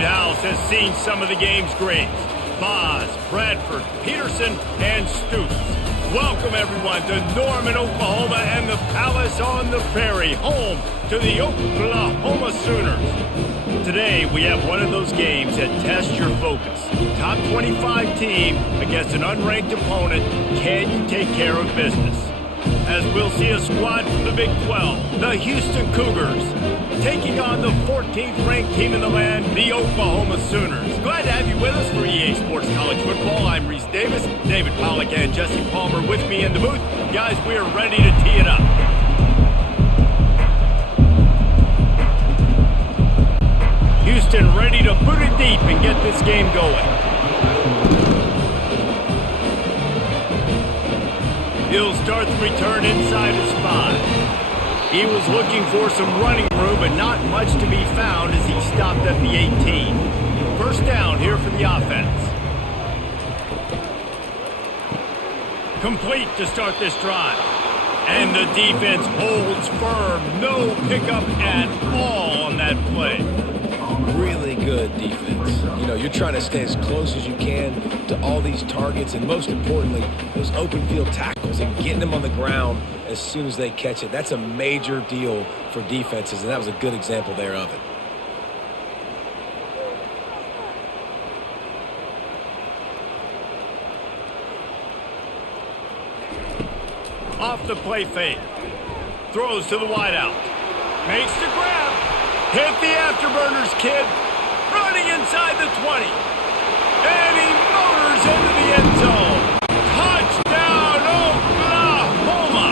House has seen some of the game's greats. Boz, Bradford, Peterson, and Stoops. Welcome, everyone, to Norman, Oklahoma, and the Palace on the Prairie, home to the Oklahoma Sooners. Today, we have one of those games that tests your focus. Top 25 team against an unranked opponent. Can you take care of business? As we'll see a squad from the Big 12, the Houston Cougars, taking on the 14th ranked team in the land, the Oklahoma Sooners. Glad to have you with us for EA Sports College Football. I'm Reese Davis, David Pollack and Jesse Palmer with me in the booth. Guys, we are ready to tee it up. Houston ready to put it deep and get this game going. He'll start the return inside his 5. He was looking for some running room, but not much to be found as he stopped at the 18. First down here for the offense. Complete to start this drive. And the defense holds firm. No pickup at all on that play. Really good defense. You know, you're trying to stay as close as you can to all these targets, and most importantly, those open field tackles and getting them on the ground as soon as they catch it. That's a major deal for defenses, and that was a good example there of it. Off the play fake. Throws to the wideout. Makes the grab. Hit the afterburners, kid. Running inside the 20. And he motors into the end zone. Touchdown, Oklahoma!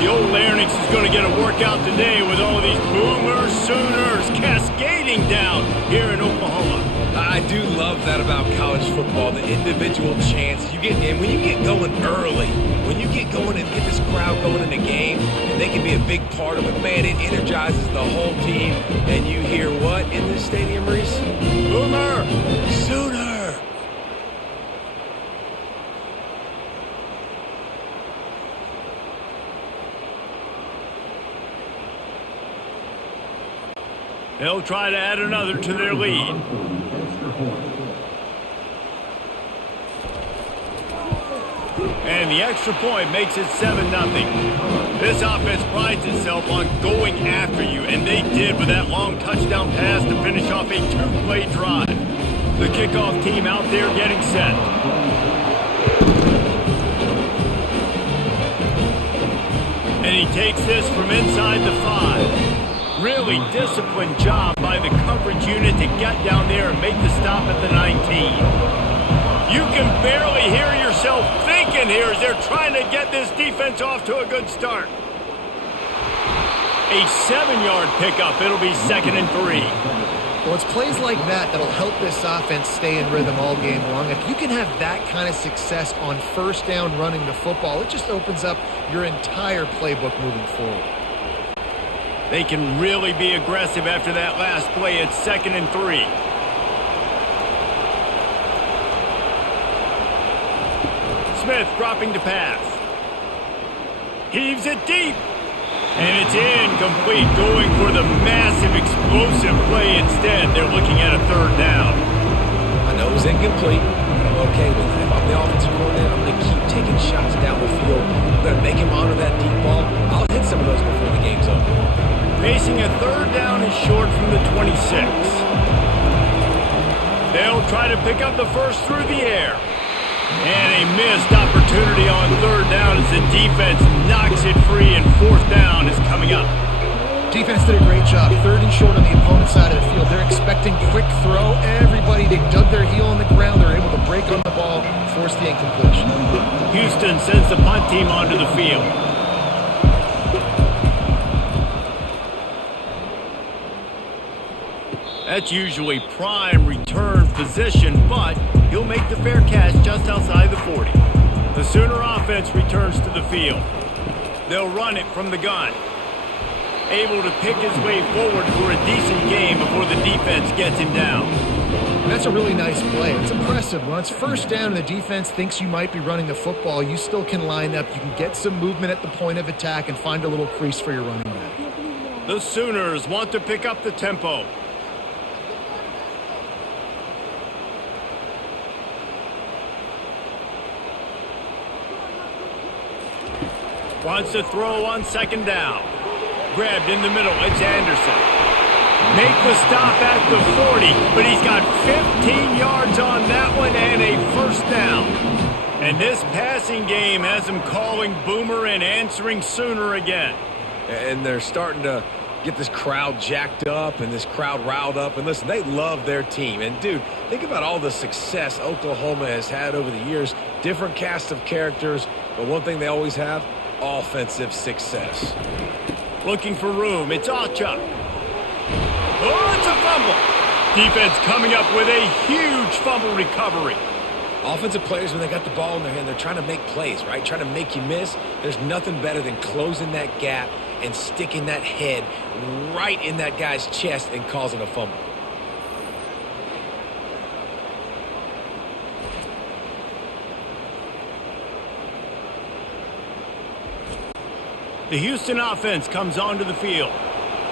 The old Larynx is going to get a workout today with all of these Boomer Sooners cascading down here in Oklahoma. I do love that about college football, the individual chances you get. And when you get going early, when you get going and get this crowd going in the game, and they can be a big part of it, man, it energizes the whole team. And you hear what in this stadium, Reese? Boomer! Sooner! They'll try to add another to their lead. And the extra point makes it 7-0. This offense prides itself on going after you, and they did with that long touchdown pass to finish off a 2-play drive. The kickoff team out there getting set. And he takes this from inside the 5. Really disciplined job by the coverage unit to get down there and make the stop at the 19. You can barely hear yourself thinking here as they're trying to get this defense off to a good start. A 7-yard pickup. It'll be 2nd and 3. Well, it's plays like that that'll help this offense stay in rhythm all game long. If you can have that kind of success on first down running the football, it just opens up your entire playbook moving forward. They can really be aggressive after that last play. It's 2nd and 3. Smith dropping to pass. Heaves it deep. And it's incomplete, going for the massive explosive play instead. They're looking at a 3rd down. I know it was incomplete, but I'm okay with it. If I'm the offensive coordinator, I'm going to keep taking shots down the field. I'm going to make him honor that deep ball. I'll hit some of those before the game's over. Facing a 3rd down is short from the 26. They'll try to pick up the first through the air. And a missed opportunity on 3rd down as the defense knocks it free, and 4th down is coming up. Defense did a great job. 3rd and short on the opponent's side of the field. They're expecting quick throw. Everybody, they dug their heel on the ground. They're able to break on the ball, force the incompletion. Houston sends the punt team onto the field. That's usually prime return position, but he'll make the fair catch just outside the 40. The Sooner offense returns to the field. They'll run it from the gun. Able to pick his way forward for a decent game before the defense gets him down. And that's a really nice play. It's impressive. When it's first down and the defense thinks you might be running the football, you still can line up. You can get some movement at the point of attack and find a little crease for your running back. The Sooners want to pick up the tempo. Wants to throw on second down. Grabbed in the middle. It's Anderson. Make the stop at the 40, but he's got 15 yards on that one and a first down. And this passing game has him calling Boomer and answering Sooner again. And they're starting to get this crowd jacked up and this crowd riled up. And listen, they love their team. And, dude, think about all the success Oklahoma has had over the years. Different cast of characters, but one thing they always have, offensive success. Looking for room. It's Achuk. Oh, it's a fumble. Defense coming up with a huge fumble recovery. Offensive players, when they got the ball in their hand, they're trying to make plays, right? Trying to make you miss. There's nothing better than closing that gap and sticking that head right in that guy's chest and causing a fumble. The Houston offense comes onto the field.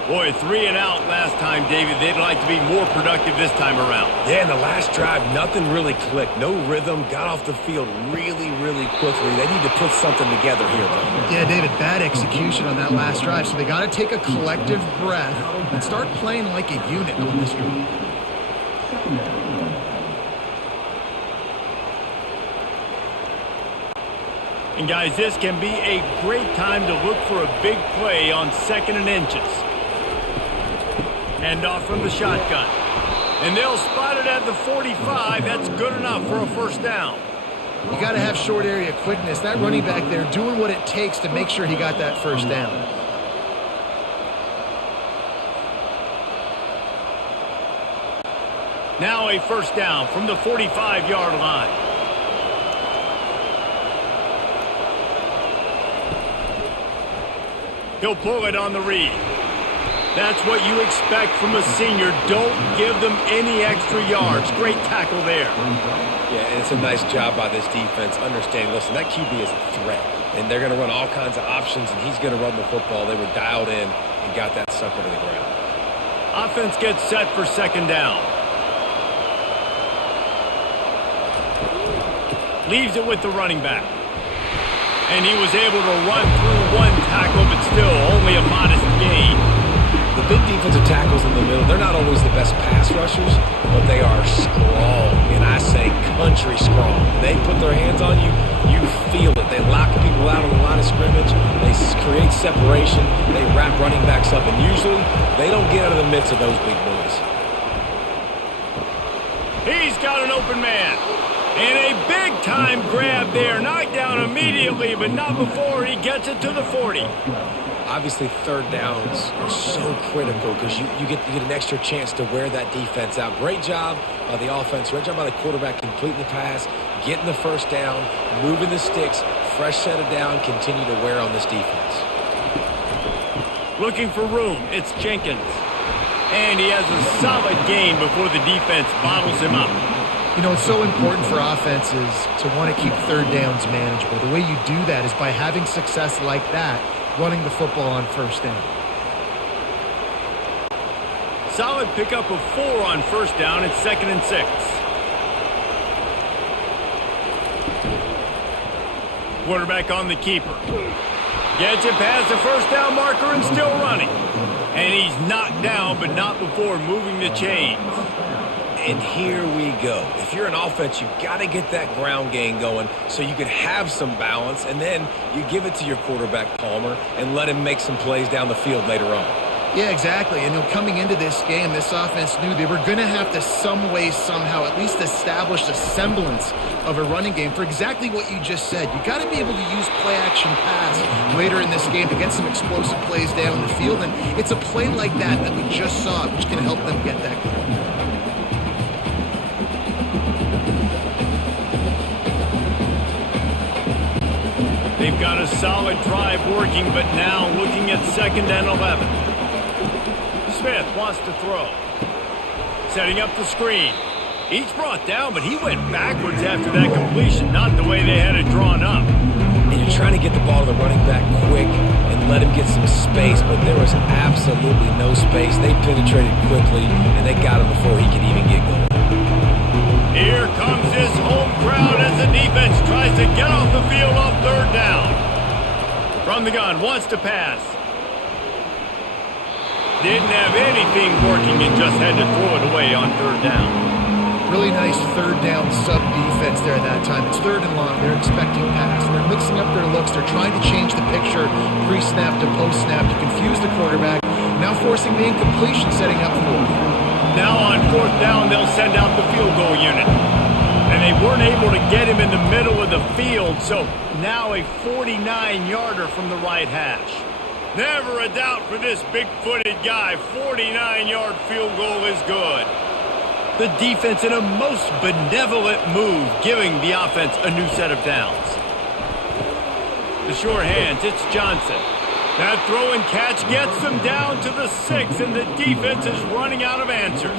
Boy, 3 and out last time, David. They'd like to be more productive this time around. Yeah, in the last drive, nothing really clicked. No rhythm. Got off the field really, really quickly. They need to put something together here, though. Yeah, David, bad execution on that last drive. So they got to take a collective breath and start playing like a unit on this one. And, guys, this can be a great time to look for a big play on 2nd and inches. Hand off from the shotgun. And they'll spot it at the 45. That's good enough for a first down. You got to have short area quickness. That running back there doing what it takes to make sure he got that first down. Now a first down from the 45-yard line. He'll pull it on the read. That's what you expect from a senior. Don't give them any extra yards. Great tackle there. Yeah, and it's a nice job by this defense understanding, listen, that QB is a threat, and they're going to run all kinds of options, and he's going to run the football. They were dialed in and got that sucker to the ground. Offense gets set for second down. Leaves it with the running back. And he was able to run through one tackle, but still only a modest gain. The big defensive tackles in the middle, they're not always the best pass rushers, but they are strong, and I say country strong. When they put their hands on you, you feel it. They lock people out on the line of scrimmage. They create separation. They wrap running backs up, and usually they don't get out of the midst of those big boys. He's got an open man. And a big-time grab there. Knocked down immediately, but not before he gets it to the 40. Obviously, third downs are so critical because you get an extra chance to wear that defense out. Great job by the offense. Great job by the quarterback completing the pass, getting the first down, moving the sticks, fresh set of down, continue to wear on this defense. Looking for room. It's Jenkins. And he has a solid gain before the defense bottles him up. You know, it's so important for offenses to want to keep third downs manageable. The way you do that is by having success like that, running the football on first down. Solid pickup of 4 on first down. It's 2nd and 6. Quarterback on the keeper. Gets it past the first down marker and still running. And he's knocked down, but not before moving the chains. And here we go. If you're an offense, you've got to get that ground game going so you can have some balance, and then you give it to your quarterback, Palmer, and let him make some plays down the field later on. Yeah, exactly. And coming into this game, this offense knew they were going to have to some way, somehow, at least establish a semblance of a running game for exactly what you just said. You got to be able to use play-action pass later in this game to get some explosive plays down the field, and it's a play like that we just saw, which can help them get that going. They've got a solid drive working, but now looking at 2nd and 11. Smith wants to throw. Setting up the screen. He's brought down, but he went backwards after that completion, not the way they had it drawn up. And you're trying to get the ball to the running back quick and let him get some space, but there was absolutely no space. They penetrated quickly, and they got him before he could even get going. Here comes this home crowd as the defense tries to get off the field on 3rd down. From from the gun, wants to pass. Didn't have anything working and just had to throw it away on third down. Really nice third down sub defense there that time. It's third and long. They're expecting pass. They're mixing up their looks. They're trying to change the picture pre-snap to post-snap to confuse the quarterback. Now forcing the incompletion, setting up fourth. Now on fourth down, they'll send out the field goal unit. And they weren't able to get him in the middle of the field, so now a 49-yarder from the right hash. Never a doubt for this big-footed guy. 49-yard field goal is good. The defense in a most benevolent move, giving the offense a new set of downs. The sure hands, it's Johnson. That throw and catch gets them down to the 6, and the defense is running out of answers.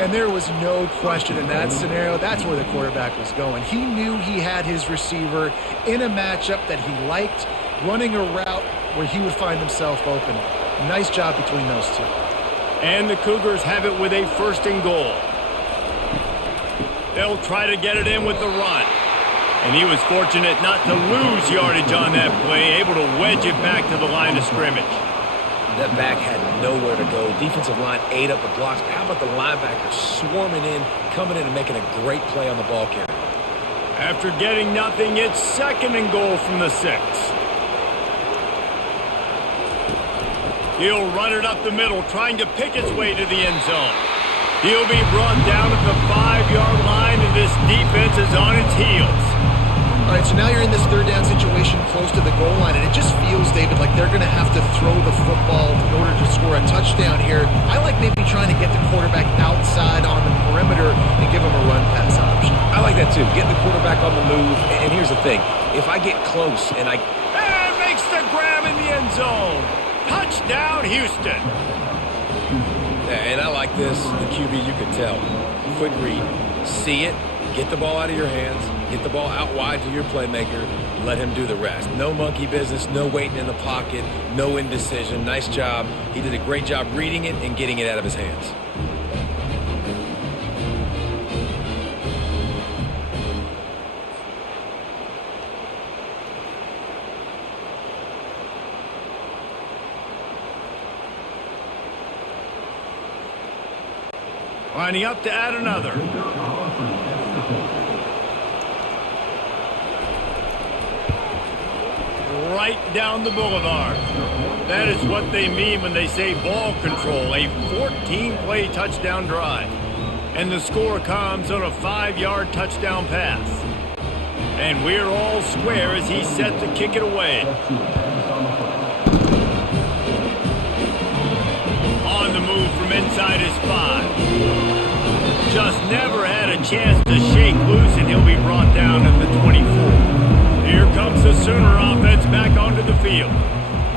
And there was no question in that scenario. That's where the quarterback was going. He knew he had his receiver in a matchup that he liked, running a route where he would find himself open. Nice job between those two. And the Cougars have it with a first and goal. They'll try to get it in with the run. And he was fortunate not to lose yardage on that play, able to wedge it back to the line of scrimmage. That back had nowhere to go. Defensive line ate up the blocks. How about the linebacker swarming in, coming in and making a great play on the ball carrier? After getting nothing, it's second and goal from the 6. He'll run it up the middle, trying to pick its way to the end zone. He'll be brought down at the 5-yard line, and this defense is on its heels. All right, so now you're in this third down situation close to the goal line, and it just feels, David, like they're going to have to throw the football in order to score a touchdown here. I like maybe trying to get the quarterback outside on the perimeter and give him a run-pass option. I like that, too. Getting the quarterback on the move. And here's the thing. If I get close and I... And makes the grab in the end zone. Touchdown, Houston. And I like this. The QB, you can tell. Quick read. See it. Get the ball out of your hands. Get the ball out wide to your playmaker. Let him do the rest. No monkey business. No waiting in the pocket. No indecision. Nice job. He did a great job reading it and getting it out of his hands. Lining up to add another. Right down the boulevard. That is what they mean when they say ball control. A 14-play touchdown drive. And the score comes on a 5-yard touchdown pass. And we're all square as he's set to kick it away. On the move from inside his 5. Just never had a chance to shake loose, and he'll be brought down at the 24. Here comes the Sooner offense back onto the field.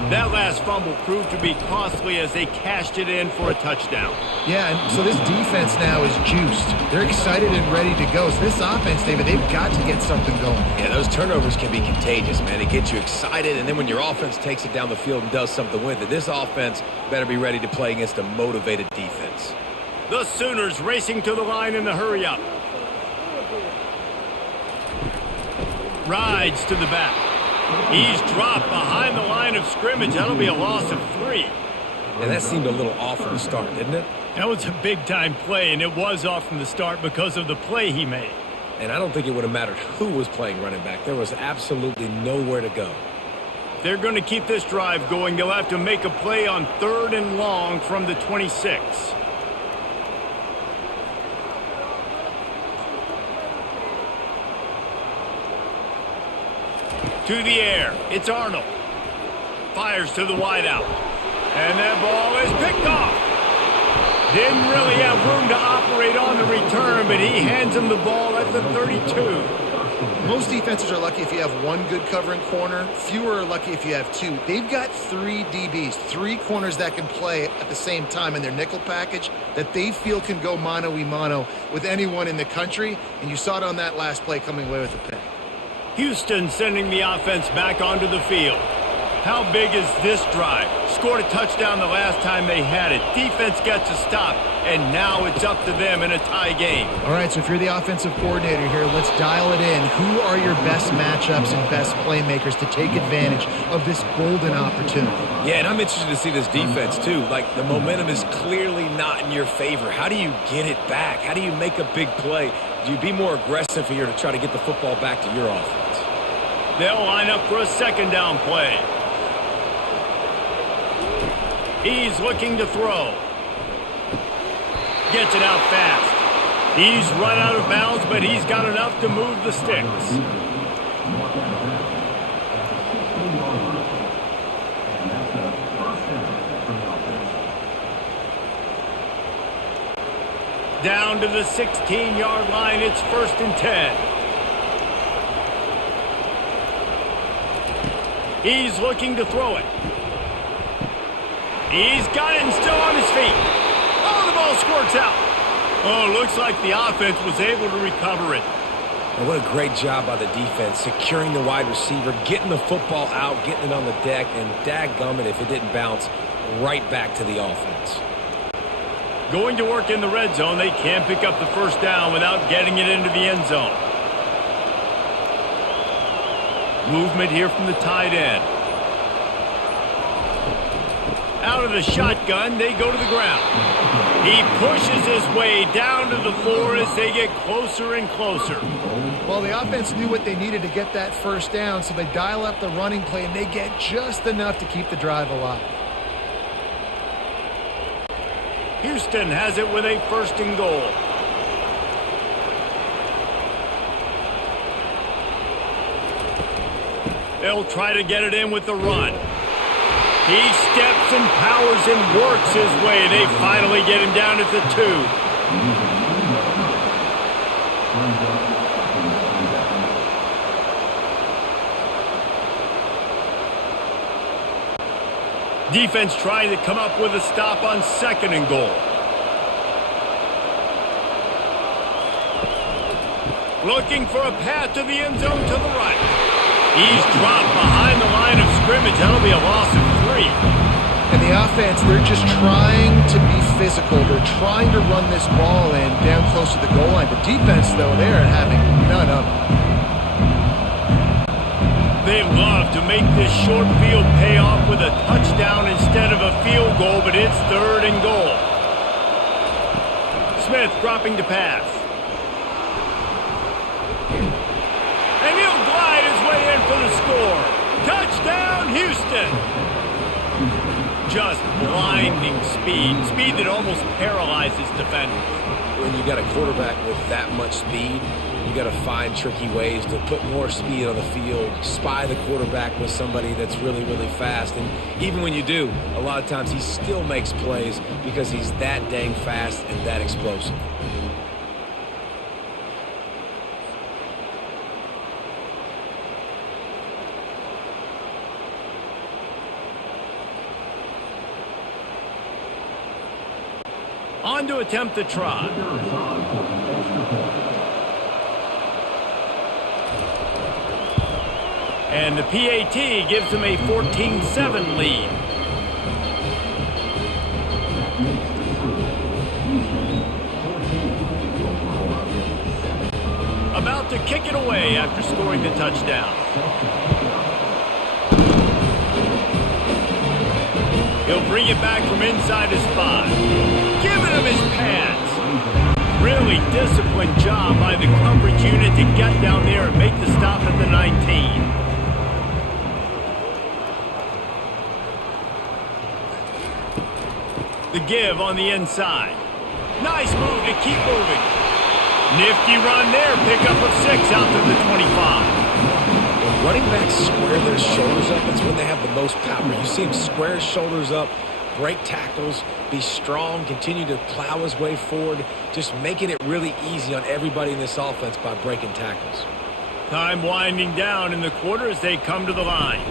That last fumble proved to be costly as they cashed it in for a touchdown. Yeah, and so this defense now is juiced. They're excited and ready to go. So this offense, David, they've got to get something going. Yeah, those turnovers can be contagious, man. It gets you excited, and then when your offense takes it down the field and does something with it, this offense better be ready to play against a motivated defense. The Sooners racing to the line in the hurry-up. Rides to the back. He's dropped behind the line of scrimmage. That'll be a loss of 3. And that seemed a little off from the start, didn't it? That was a big-time play, and it was off from the start because of the play he made. And I don't think it would have mattered who was playing running back. There was absolutely nowhere to go. They're going to keep this drive going. They'll have to make a play on 3rd and long from the 26. To the air, it's Arnold. Fires to the wideout. And that ball is picked off. Didn't really have room to operate on the return, but he hands him the ball at the 32. Most defenses are lucky if you have one good covering corner. Fewer are lucky if you have 2. They've got 3 DBs, 3 corners that can play at the same time in their nickel package that they feel can go mano-a-mano with anyone in the country. And you saw it on that last play coming away with the pick. Houston sending the offense back onto the field. How big is this drive? scored a touchdown the last time they had it. Defense gets a stop, and now it's up to them in a tie game. All right, so if you're the offensive coordinator here, let's dial it in. Who are your best matchups and best playmakers to take advantage of this golden opportunity? Yeah, and I'm interested to see this defense, too. Like, the momentum is clearly not in your favor. How do you get it back? How do you make a big play? Do you be more aggressive here to try to get the football back to your offense? They'll line up for a second down play. He's looking to throw. Gets it out fast. He's run out of bounds, but he's got enough to move the sticks. Down to the 16-yard line, it's 1st and 10. He's looking to throw it. He's got it and still on his feet. Oh, the ball squirts out. Oh, looks like the offense was able to recover it. And what a great job by the defense, securing the wide receiver, getting the football out, getting it on the deck, and dadgummit if it didn't bounce, right back to the offense. Going to work in the red zone, they can't pick up the first down without getting it into the end zone. Movement here from the tight end. Out of the shotgun, they go to the ground. He pushes his way down to the floor as they get closer and closer. Well, the offense knew what they needed to get that first down, so they dial up the running play, and they get just enough to keep the drive alive. Houston has it with a 1st and goal. They'll try to get it in with the run. He steps and powers and works his way. They finally get him down at the 2. Defense trying to come up with a stop on 2nd and goal. Looking for a path to the end zone to the right. He's dropped behind the line of scrimmage. That'll be a loss of 3. And the offense, they're just trying to be physical. They're trying to run this ball in down close to the goal line. The defense, though, they're having none of it. They love to make this short field pay off with a touchdown instead of a field goal, but it's 3rd and goal. Smith dropping to pass. And he'll glide his way in for the score. Touchdown, Houston. Just blinding speed. Speed that almost paralyzes defenders. When you got a quarterback with that much speed, you got to find tricky ways to put more speed on the field, spy the quarterback with somebody that's really, really fast. And even when you do, a lot of times he still makes plays because he's that dang fast and that explosive. On to attempt the try. And the PAT gives them a 14-7 lead. About to kick it away after scoring the touchdown. He'll bring it back from inside his 5. Giving him his pads. Really disciplined job by the coverage unit to get down there and make the stop at the 19. The give on the inside. Nice move to keep moving. Nifty run there. Pickup of 6 out to the 25. When running backs square their shoulders up, that's when they have the most power. You see him square his shoulders up, break tackles, be strong, continue to plow his way forward, just making it really easy on everybody in this offense by breaking tackles. Time winding down in the quarter as they come to the line.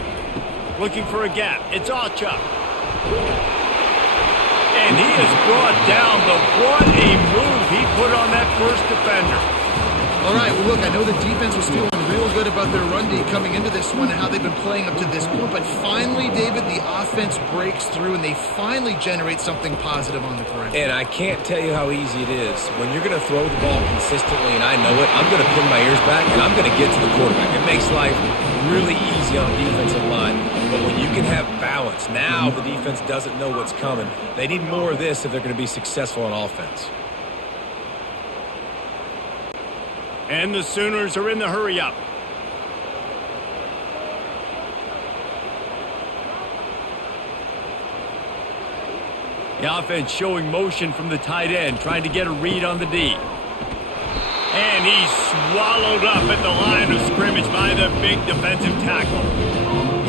Looking for a gap. It's Achuk. And he is brought down, but what a move he put on that first defender. All right, well, look, I know the defense was feeling really real good about their run D coming into this one and how they've been playing up to this point. But finally, David, the offense breaks through and they finally generate something positive on the ground. And I can't tell you how easy it is. When you're going to throw the ball consistently, and I know it, I'm going to pin my ears back and I'm going to get to the quarterback. It makes life really easy on the defensive line. But when you can have balance, now the defense doesn't know what's coming. They need more of this if they're going to be successful on offense. And the Sooners are in the hurry-up. The offense showing motion from the tight end, trying to get a read on the D. And he's swallowed up at the line of scrimmage by the big defensive tackle.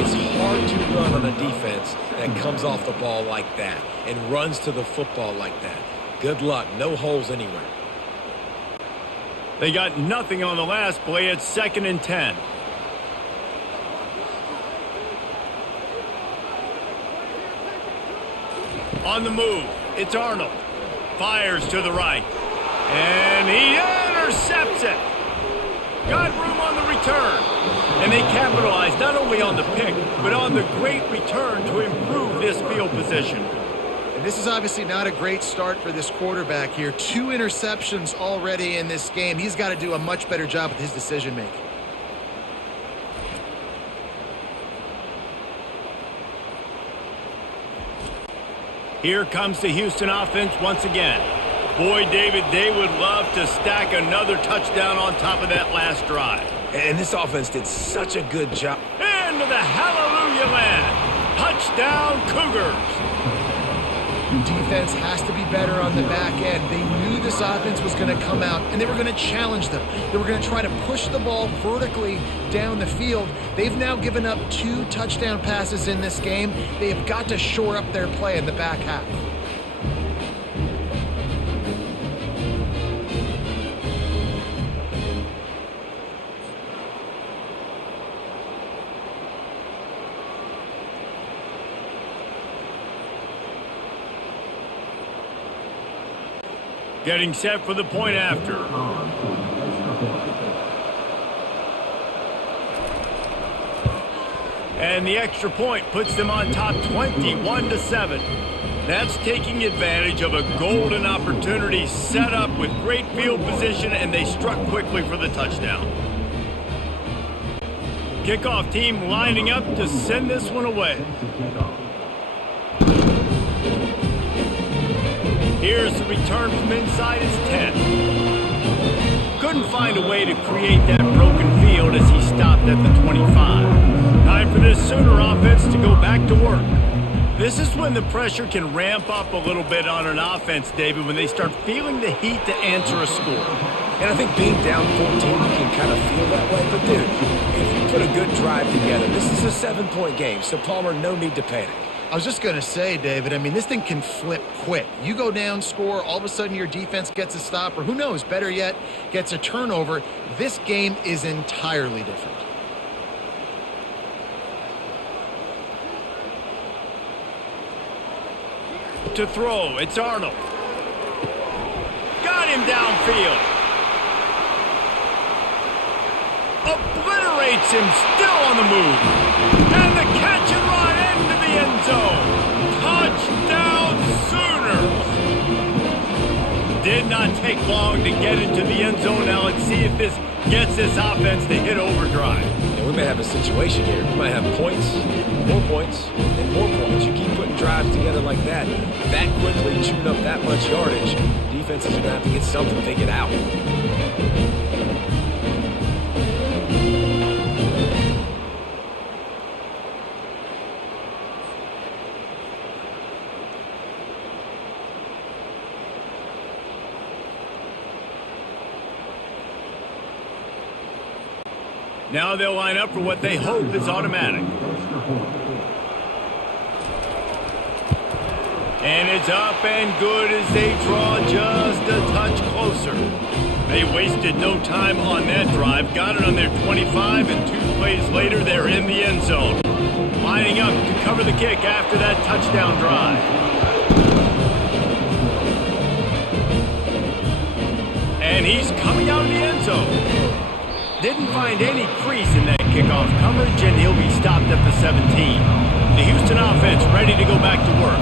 It's hard to run on a defense that comes off the ball like that and runs to the football like that. Good luck. No holes anywhere. They got nothing on the last play. It's 2nd and 10. On the move, it's Arnold. Fires to the right. And he intercepts it. Got room on the return. And they capitalize not only on the pick, but on the great return to improve this field position. And this is obviously not a great start for this quarterback here. 2 interceptions already in this game. He's got to do a much better job with his decision-making. Here comes the Houston offense once again. Boy, David, they would love to stack another touchdown on top of that last drive. And this offense did such a good job. Into the hallelujah land. Touchdown, Cougars. Defense has to be better on the back end. They knew this offense was going to come out, and they were going to challenge them. They were going to try to push the ball vertically down the field. They've now given up 2 touchdown passes in this game. They've got to shore up their play in the back half. Getting set for the point after. And the extra point puts them on top 21-7. That's taking advantage of a golden opportunity set up with great field position, and they struck quickly for the touchdown. Kickoff team lining up to send this one away. Here's the return from inside his 10. Couldn't find a way to create that broken field as he stopped at the 25. Time for this Sooner offense to go back to work. This is when the pressure can ramp up a little bit on an offense, David, when they start feeling the heat to answer a score. And I think being down 14, you can kind of feel that way. But, dude, if you put a good drive together, this is a 7-point game, so Palmer, no need to panic. I was just going to say, David, I mean, this thing can flip quick. You go down, score, all of a sudden your defense gets a stop, or who knows, better yet, gets a turnover. This game is entirely different. To throw, it's Arnold. Got him downfield. Obliterates him, still on the move. And the catch and run into the end zone. Touchdown, Sooners. Did not take long to get into the end zone. Now let's see if this gets this offense to hit overdrive. Yeah, we may have a situation here. We might have points, and more points. You keep putting drives together like that quickly, chewing up that much yardage, defenses are going to have to get something figured out. Now they'll line up for what they hope is automatic. And it's up and good as they draw just a touch closer. They wasted no time on that drive. Got it on their 25, and 2 plays later, they're in the end zone. Lining up to cover the kick after that touchdown drive. And he's coming out of the end zone. Didn't find any crease in that kickoff coverage, and he'll be stopped at the 17. The Houston offense ready to go back to work.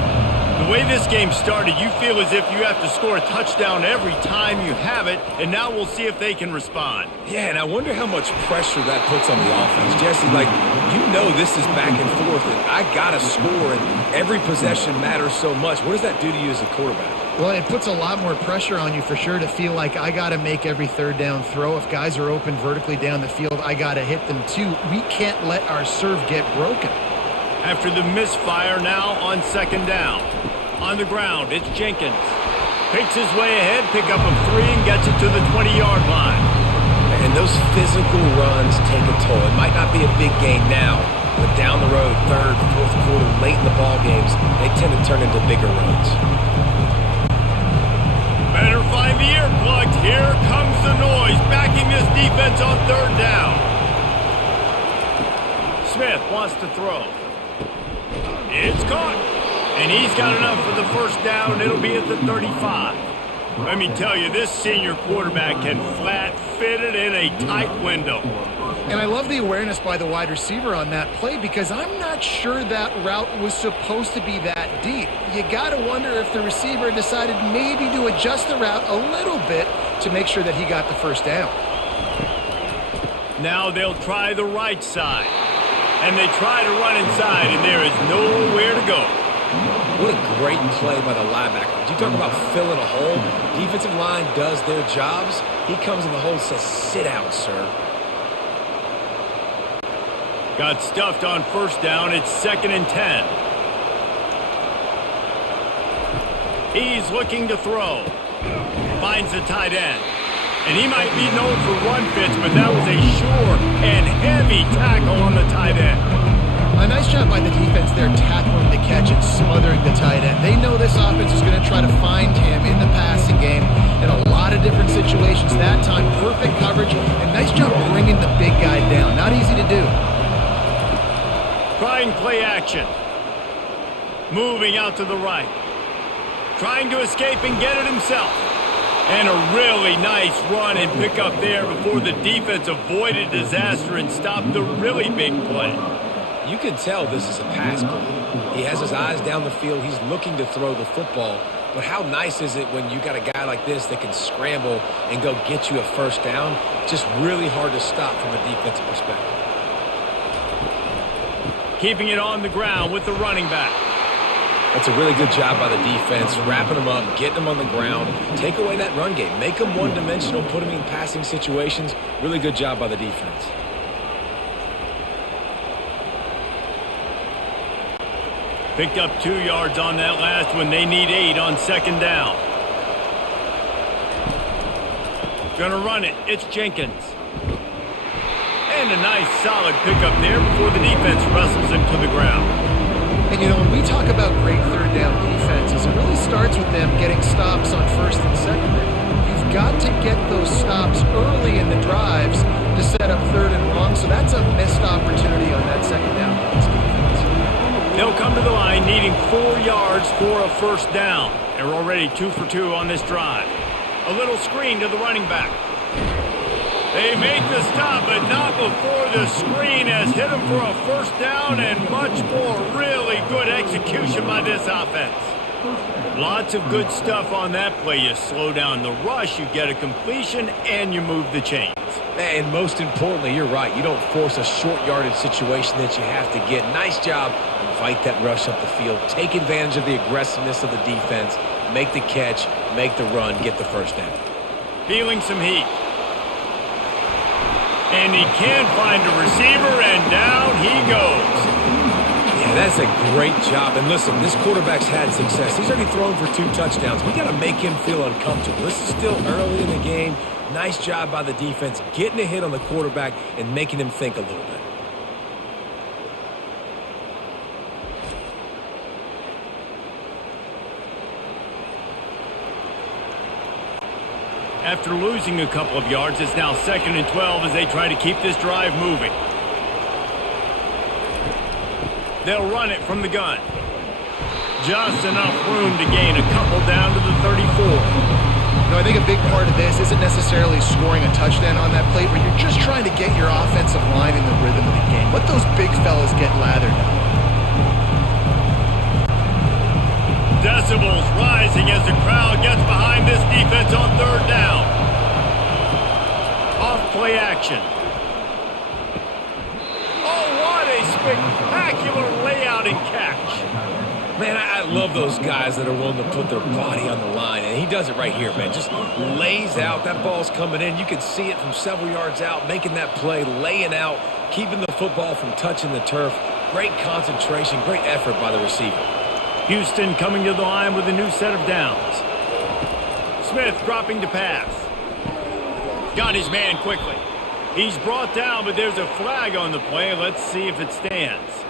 The way this game started, you feel as if you have to score a touchdown every time you have it, and now we'll see if they can respond. Yeah, and I wonder how much pressure that puts on the offense. Jesse, like, you know this is back and forth, and I got to score, and every possession matters so much. What does that do to you as a quarterback? Well, it puts a lot more pressure on you for sure to feel like I got to make every third down throw. If guys are open vertically down the field, I got to hit them too. We can't let our serve get broken. After the misfire now on second down. On the ground, it's Jenkins. Picks his way ahead, pick up a 3 and gets it to the 20-yard line. And those physical runs take a toll. It might not be a big gain now, but down the road, third, fourth quarter, late in the ball games, they tend to turn into bigger runs. Better find the earplugs. Here comes the noise, backing this defense on third down. Smith wants to throw. It's caught. And he's got enough for the first down. It'll be at the 35. Let me tell you, this senior quarterback can flat fit it in a tight window. And I love the awareness by the wide receiver on that play because I'm not sure that route was supposed to be that deep. You got to wonder if the receiver decided maybe to adjust the route a little bit to make sure that he got the first down. Now they'll try the right side. And they try to run inside, and there is nowhere to go. What a great play by the linebacker. You talk about filling a hole. Defensive line does their jobs. He comes in the hole and says, sit down, sir. Got stuffed on first down. It's 2nd and 10. He's looking to throw. Finds the tight end. And he might be known for run fits, but that was a short and heavy tackle on the tight end. A nice job by the defense there tackling the catch and smothering the tight end. They know this offense is going to try to find him in the passing game in a lot of different situations. That time, perfect coverage, and nice job bringing the big guy down. Not easy to do. Trying play action. Moving out to the right. Trying to escape and get it himself. And a really nice run and pick up there before the defense avoided disaster and stopped the really big play. You can tell this is a pass play. He has his eyes down the field. He's looking to throw the football. But how nice is it when you got a guy like this that can scramble and go get you a first down? It's just really hard to stop from a defensive perspective. Keeping it on the ground with the running back. That's a really good job by the defense, wrapping them up, getting them on the ground. Take away that run game. Make them one-dimensional, put them in passing situations. Really good job by the defense. Picked up 2 yards on that last one. They need 8 on second down. Gonna run it. It's Jenkins. And a nice solid pickup there before the defense wrestles him to the ground. And, you know, when we talk about great third down defenses, it really starts with them getting stops on first and second down. You've got to get those stops early in the drives to set up third and long, so that's a missed opportunity on that second down by this defense. They'll come to the line needing 4 yards for a first down. They're already 2 for 2 on this drive. A little screen to the running back. They make the stop, but not before the screen has hit them for a first down and much more really good execution by this offense. Lots of good stuff on that play. You slow down the rush, you get a completion, and you move the chains. And most importantly, you're right. You don't force a short yardage situation that you have to get. Nice job. Invite that rush up the field. Take advantage of the aggressiveness of the defense. Make the catch, make the run, get the first down. Feeling some heat. And he can't find a receiver, and down he goes. Yeah, that's a great job. And listen, this quarterback's had success. He's already thrown for 2 touchdowns. We got to make him feel uncomfortable. This is still early in the game. Nice job by the defense, getting a hit on the quarterback and making him think a little bit. After losing a couple of yards, it's now 2nd and 12 as they try to keep this drive moving. They'll run it from the gun. Just enough room to gain a couple down to the 34. No, I think a big part of this isn't necessarily scoring a touchdown on that play, but you're just trying to get your offensive line in the rhythm of the game. Let those big fellas get lathered up. Decibels rising as the crowd gets behind this defense on third down. Off play action. Oh, what a spectacular layout and catch. Man, I love those guys that are willing to put their body on the line, and he does it right here, man. Just lays out. That ball's coming in. You can see it from several yards out, making that play, laying out, keeping the football from touching the turf. Great concentration, great effort by the receiver. Houston coming to the line with a new set of downs. Smith dropping to pass. Got his man quickly. He's brought down, but there's a flag on the play. Let's see if it stands.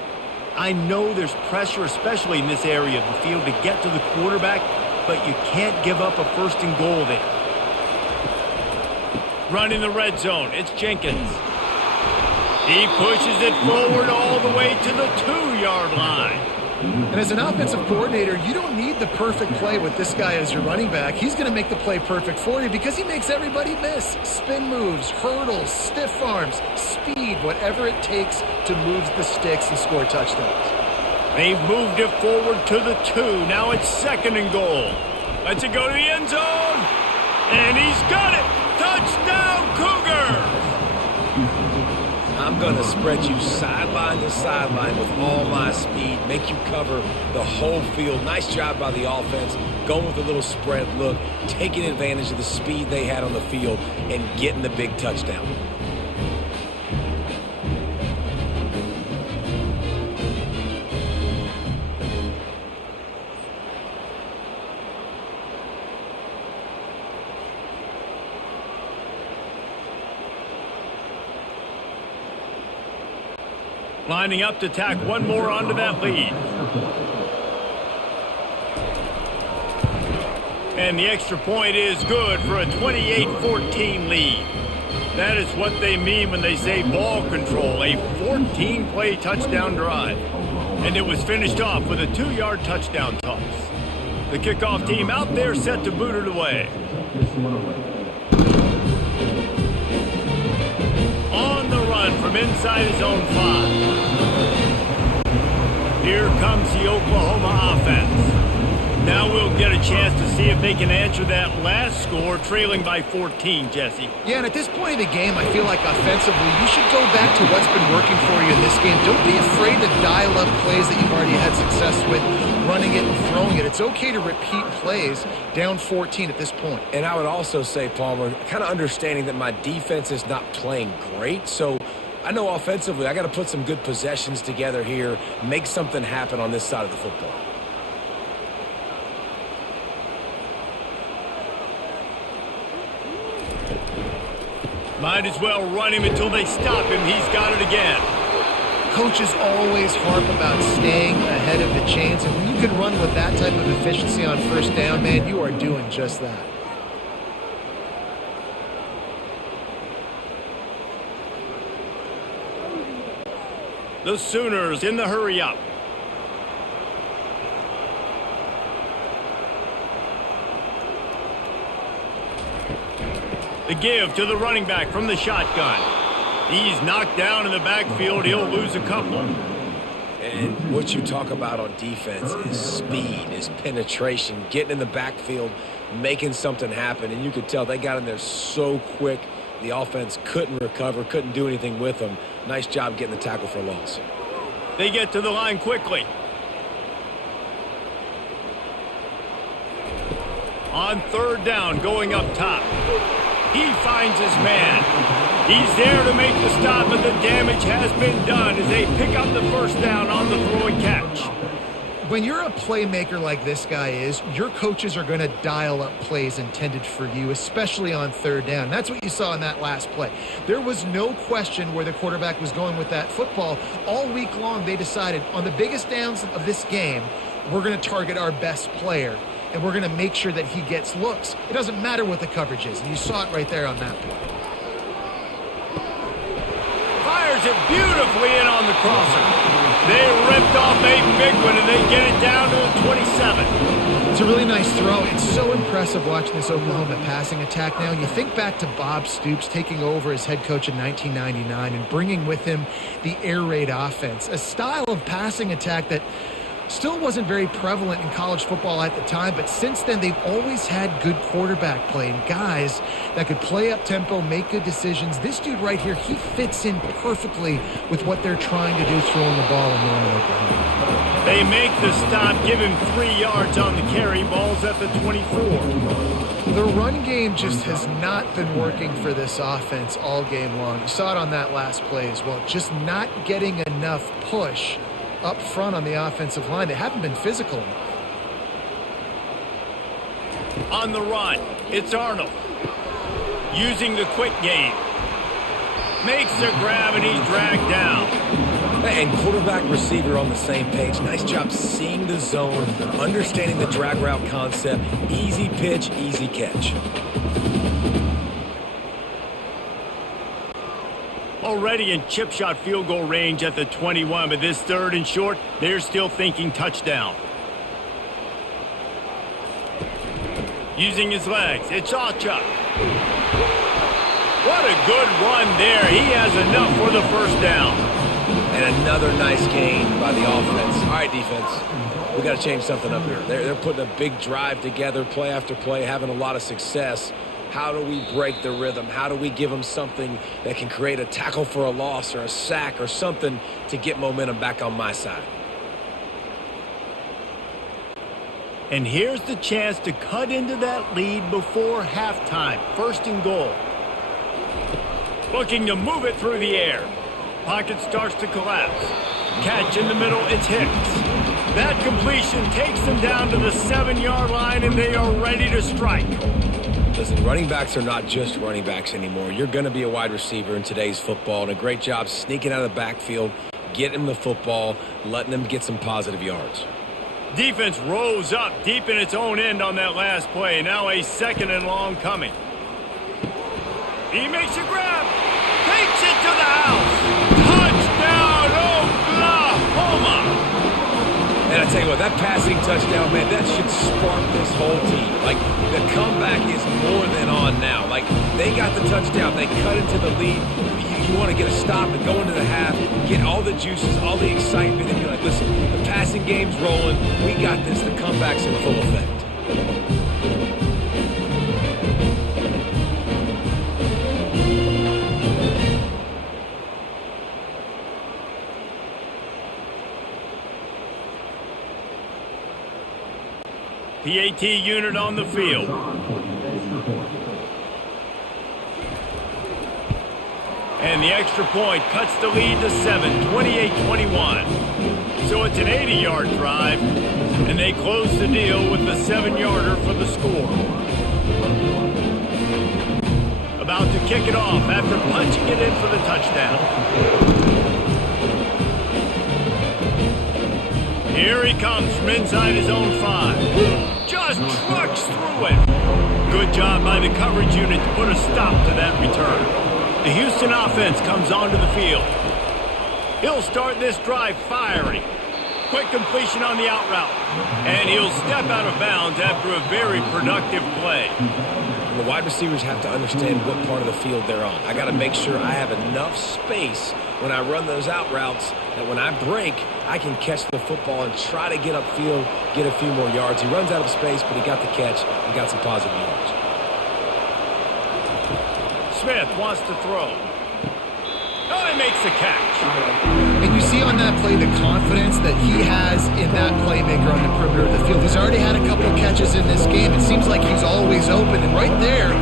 I know there's pressure, especially in this area of the field, to get to the quarterback, but you can't give up a first and goal there. Running the red zone, it's Jenkins. He pushes it forward all the way to the 2-yard line. And as an offensive coordinator, you don't need the perfect play with this guy as your running back. He's going to make the play perfect for you because he makes everybody miss. Spin moves, hurdles, stiff arms, speed, whatever it takes to move the sticks and score touchdowns. They've moved it forward to the 2. Now it's second and goal. Lets it go to the end zone. And he's got it. Touchdown, Cougars! I'm going to spread you sideline to sideline with all my speed, make you cover the whole field. Nice job by the offense, going with a little spread look, taking advantage of the speed they had on the field, and getting the big touchdown. Lining up to tack one more onto that lead. And the extra point is good for a 28-14 lead. That is what they mean when they say ball control, a 14-play touchdown drive. And it was finished off with a 2-yard touchdown toss. The kickoff team out there set to boot it away. On the run from inside his own 5. Here comes the Oklahoma offense. Now we'll get a chance to see if they can answer that last score, trailing by 14, Jesse. Yeah, and at this point of the game, I feel like offensively, you should go back to what's been working for you in this game. Don't be afraid to dial up plays that you've already had success with, running it and throwing it. It's okay to repeat plays down 14 at this point. And I would also say, Palmer, kind of understanding that my defense is not playing great, so I know offensively I got to put some good possessions together here, make something happen on this side of the football. Might as well run him until they stop him. He's got it again. Coaches always harp about staying ahead of the chains, and when you can run with that type of efficiency on first down, man, you are doing just that. The Sooners in the hurry-up. The give to the running back from the shotgun. He's knocked down in the backfield. He'll lose a couple. And what you talk about on defense is speed, is penetration, getting in the backfield, making something happen. And you could tell they got in there so quick. The offense couldn't recover, couldn't do anything with them. Nice job getting the tackle for loss. They get to the line quickly. On third down, going up top. He finds his man. He's there to make the stop, but the damage has been done as they pick up the first down on the throw and catch. When you're a playmaker like this guy is, your coaches are going to dial up plays intended for you, especially on third down. That's what you saw in that last play. There was no question where the quarterback was going with that football. All week long, they decided on the biggest downs of this game, we're going to target our best player, and we're going to make sure that he gets looks. It doesn't matter what the coverage is, and you saw it right there on that play. Fires it beautifully in on the crosser. They ripped off a big one, and they get it down to the 27. It's a really nice throw. It's so impressive watching this Oklahoma passing attack now. And you think back to Bob Stoops taking over as head coach in 1999 and bringing with him the air raid offense, a style of passing attack that still wasn't very prevalent in college football at the time, but since then they've always had good quarterback play and guys that could play up tempo, make good decisions. This dude right here, he fits in perfectly with what they're trying to do throwing the ball in Norman, Oklahoma. They make the stop, give him 3 yards on the carry. Ball's at the 24. The run game just has not been working for this offense all game long. You saw it on that last play as well. Just not getting enough push up front on the offensive line. They haven't been physical enough. On the run, it's Arnold. Using the quick game. Makes the grab, and he's dragged down. And quarterback receiver on the same page. Nice job seeing the zone, understanding the drag route concept. Easy pitch, easy catch. Already in chip shot field goal range at the 21, but this 3rd and short, they're still thinking touchdown. Using his legs, it's Achuk. What a good run there. He has enough for the first down. And another nice gain by the offense. All right, defense, we got to change something up here. They're putting a big drive together, play after play, having a lot of success. How do we break the rhythm? How do we give them something that can create a tackle for a loss or a sack or something to get momentum back on my side? And here's the chance to cut into that lead before halftime. 1st and goal. Looking to move it through the air. Pocket starts to collapse. Catch in the middle, it's Hicks. That completion takes them down to the 7-yard line, and they are ready to strike. Listen, running backs are not just running backs anymore. You're going to be a wide receiver in today's football, and a great job sneaking out of the backfield, getting them the football, letting them get some positive yards. Defense rose up deep in its own end on that last play. Now a 2nd and long coming. He makes a grab. Takes it to the house. Touchdown, Oklahoma. And I tell you what, that passing touchdown, man, that should spark this whole team. Like, the comeback is more than on now. Like, they got the touchdown. They cut into the lead. You want to get a stop and go into the half, get all the juices, all the excitement, and be like, listen, the passing game's rolling. We got this. The comeback's in full effect. PAT unit on the field. And the extra point cuts the lead to 7, 28-21. So it's an 80-yard drive, and they close the deal with the 7-yarder for the score. About to kick it off after punching it in for the touchdown. Here he comes from inside his own 5. Just trucks through it. Good job by the coverage unit to put a stop to that return. The Houston offense comes onto the field. He'll start this drive firing. Quick completion on the out route. And he'll step out of bounds after a very productive play. The wide receivers have to understand what part of the field they're on. I got to make sure I have enough space when I run those out routes that when I break, I can catch the football and try to get upfield, get a few more yards. He runs out of space, but he got the catch. He got some positive yards. Smith wants to throw. Oh, he makes the catch. And you see on that play the confidence that he has in that playmaker on the perimeter of the field. He's already had a couple of catches in this game. It seems like he's always open. And right there,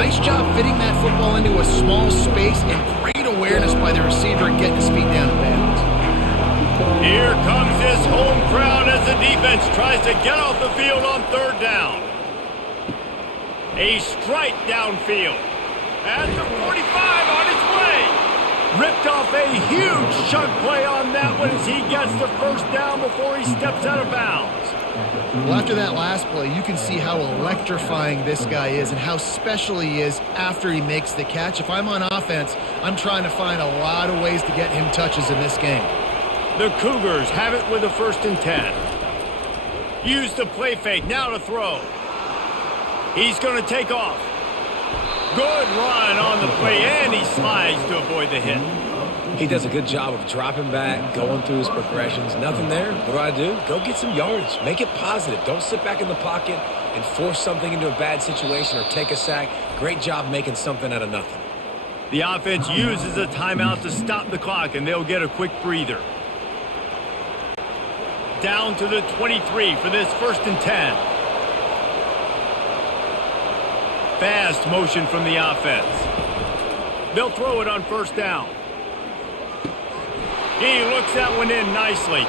nice job fitting that football into a small space and great awareness by the receiver and getting his feet down in bounds. Here comes this home crowd as the defense tries to get off the field on 3rd down. A strike downfield. At the 45 on his way. Ripped off a huge chunk play on that one as he gets the first down before he steps out of bounds. Well, after that last play, you can see how electrifying this guy is and how special he is after he makes the catch. If I'm on offense, I'm trying to find a lot of ways to get him touches in this game. The Cougars have it with a 1st and 10. Use the play fake, now to throw. He's going to take off. Good run on the play, and he slides to avoid the hit. He does a good job of dropping back, going through his progressions. Nothing there. What do? Go get some yardage. Make it positive. Don't sit back in the pocket and force something into a bad situation or take a sack. Great job making something out of nothing. The offense uses a timeout to stop the clock, and they'll get a quick breather. Down to the 23 for this 1st and 10. Fast motion from the offense. They'll throw it on 1st down. He looks that one in nicely.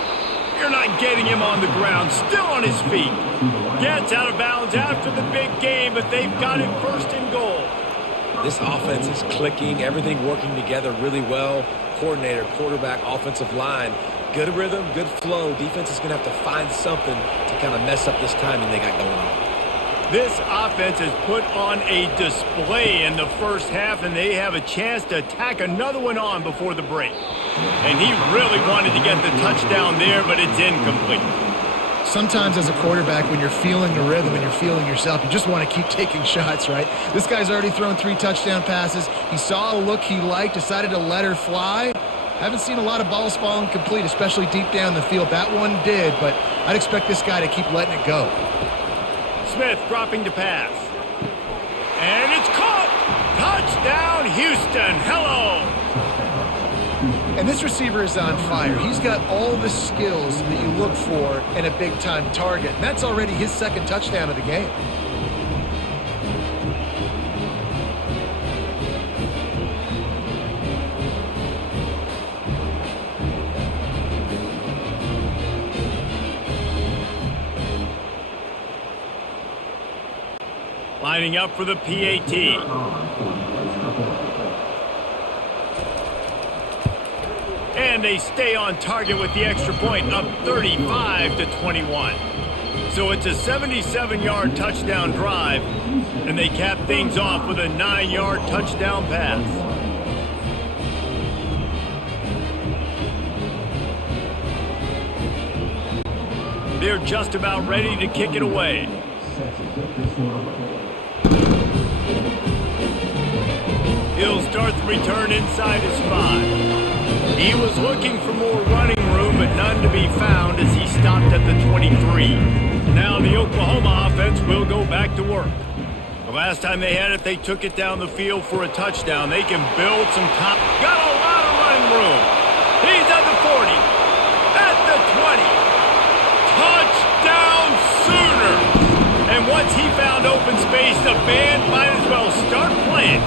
You're not getting him on the ground. Still on his feet. Gets out of bounds after the big game, but they've got him 1st and goal. This offense is clicking. Everything working together really well. Coordinator, quarterback, offensive line. Good rhythm, good flow. Defense is going to have to find something to kind of mess up this timing they got going on. This offense has put on a display in the 1st half, and they have a chance to tack another one on before the break. And he really wanted to get the touchdown there, but it's incomplete. Sometimes as a quarterback, when you're feeling the rhythm and you're feeling yourself, you just want to keep taking shots, right? This guy's already thrown 3 touchdown passes. He saw a look he liked, decided to let her fly. Haven't seen a lot of balls falling complete, especially deep down the field. That one did, but I'd expect this guy to keep letting it go. Smith dropping to pass. And it's caught! Touchdown, Houston! Hello! And this receiver is on fire. He's got all the skills that you look for in a big-time target. And that's already his 2nd touchdown of the game. Lining up for the PAT. And they stay on target with the extra point, up 35-21. So it's a 77-yard touchdown drive, and they cap things off with a 9-yard touchdown pass. They're just about ready to kick it away. He'll start the return inside his 5. He was looking for more running room, but none to be found as he stopped at the 23. Now the Oklahoma offense will go back to work. The last time they had it, they took it down the field for a touchdown. They can build some top. Got a lot of running room. He's at the 40. At the 20. Touchdown Sooners! And once he found open space, the band might as well start playing.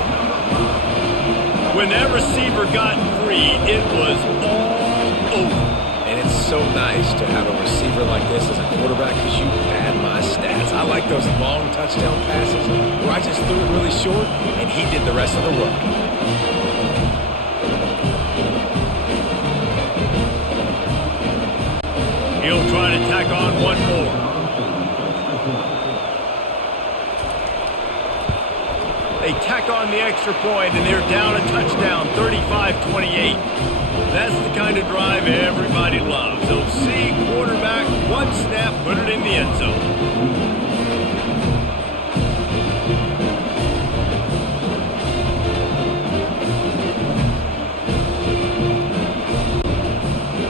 When that receiver got free, it was all over. And it's so nice to have a receiver like this as a quarterback because you pad my stats. I like those long touchdown passes where I just threw it really short and he did the rest of the work. He'll try to tack on one more. They tack on the extra point, and they're down a touchdown, 35-28. That's the kind of drive everybody loves. They'll see quarterback, one snap, put it in the end zone.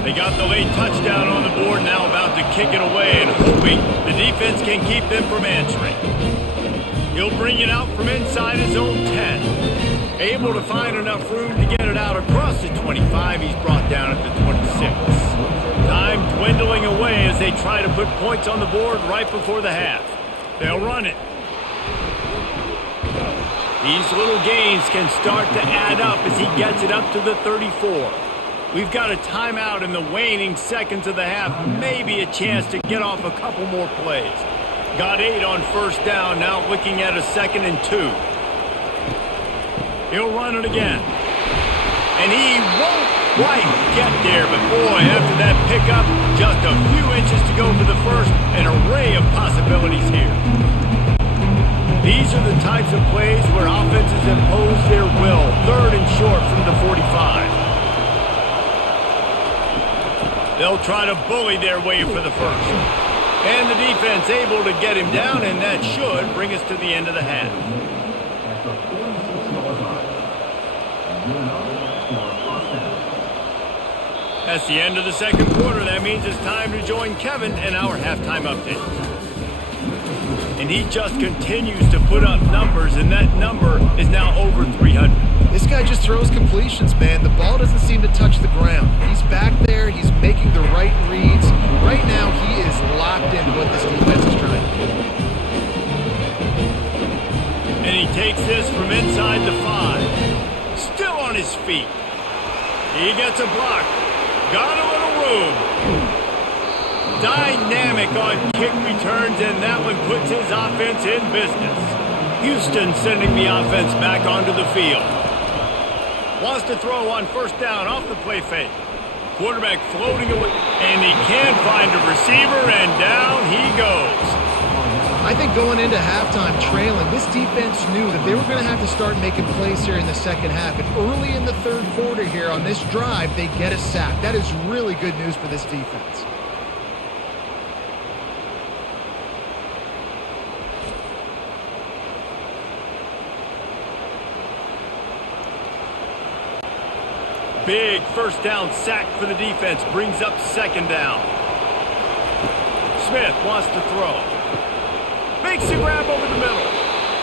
They got the late touchdown on the board, now about to kick it away and hoping the defense can keep them from answering. He'll bring it out from inside his own 10. Able to find enough room to get it out across the 25. He's brought down at the 26. Time dwindling away as they try to put points on the board right before the half. They'll run it. These little gains can start to add up as he gets it up to the 34. We've got a timeout in the waning seconds of the half. Maybe a chance to get off a couple more plays. Got 8 on 1st down, now looking at a 2nd and 2. He'll run it again. And he won't quite get there, but boy, after that pickup, just a few inches to go for the first, an array of possibilities here. These are the types of plays where offenses impose their will. 3rd and short from the 45. They'll try to bully their way for the first. And the defense able to get him down, and that should bring us to the end of the half. That's the end of the second quarter. That means it's time to join Kevin in our halftime update. And he just continues to put up numbers, and that number is now over 300. This guy just throws completions, man. The ball doesn't seem to touch the ground. He's back there. He's making the right reads. Right now, he is locked into what this defense is trying to do. And he takes this from inside the 5. Still on his feet. He gets a block. Got a little room. Dynamic on kick returns, and that one puts his offense in business. Houston sending the offense back onto the field. Wants to throw on first down off the play fake. Quarterback floating away, and he can't find a receiver, and down he goes. I think going into halftime trailing, this defense knew that they were going to have to start making plays here in the second half. And early in the third quarter here on this drive, they get a sack. That is really good news for this defense. Big first down sack for the defense. Brings up second down. Smith wants to throw. Makes a grab over the middle.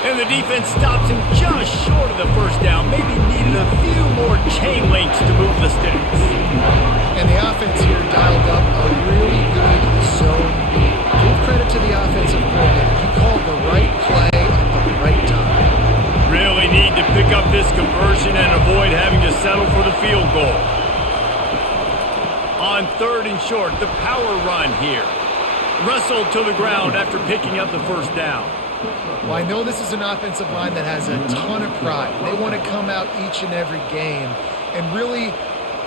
And the defense stops him just short of the first down. Maybe needed a few more chain links to move the sticks. And the offense here dialed up a really good zone read. Give credit to the offensive coordinator. He called the right play at the right time. Really need to pick up this conversion and avoid having to settle for the field goal. On third and short, the power run here. Wrestled to the ground after picking up the first down. Well, I know this is an offensive line that has a ton of pride. They want to come out each and every game and really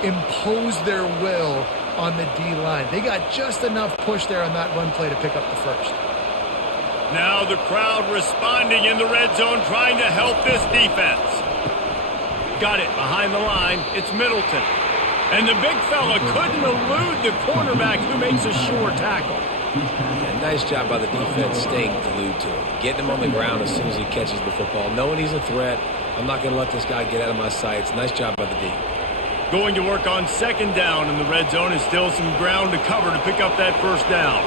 impose their will on the D-line. They got just enough push there on that run play to pick up the first. Now the crowd responding in the red zone, trying to help this defense. Got it behind the line. It's Middleton. And the big fella couldn't elude the cornerback who makes a sure tackle. Yeah, nice job by the defense staying glued to him. Getting him on the ground as soon as he catches the football. Knowing he's a threat. I'm not going to let this guy get out of my sights. Nice job by the D. Going to work on second down in the red zone, and still some ground to cover to pick up that first down.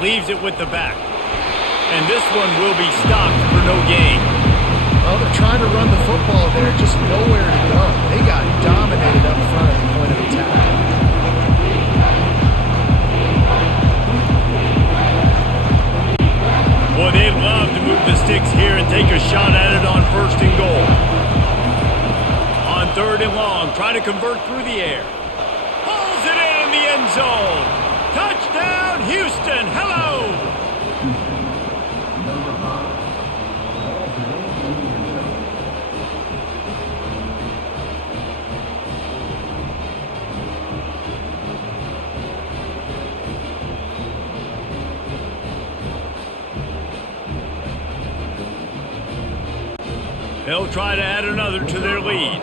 Leaves it with the back. And this one will be stopped for no gain. Well, they're trying to run the football there, just nowhere to go. They got dominated up front at the point of attack. Boy, they'd love to move the sticks here and take a shot at it on first and goal. On third and long, trying to convert through the air. Pulls it in the end zone. Touchdown, Houston. Hello. They'll try to add another to their lead.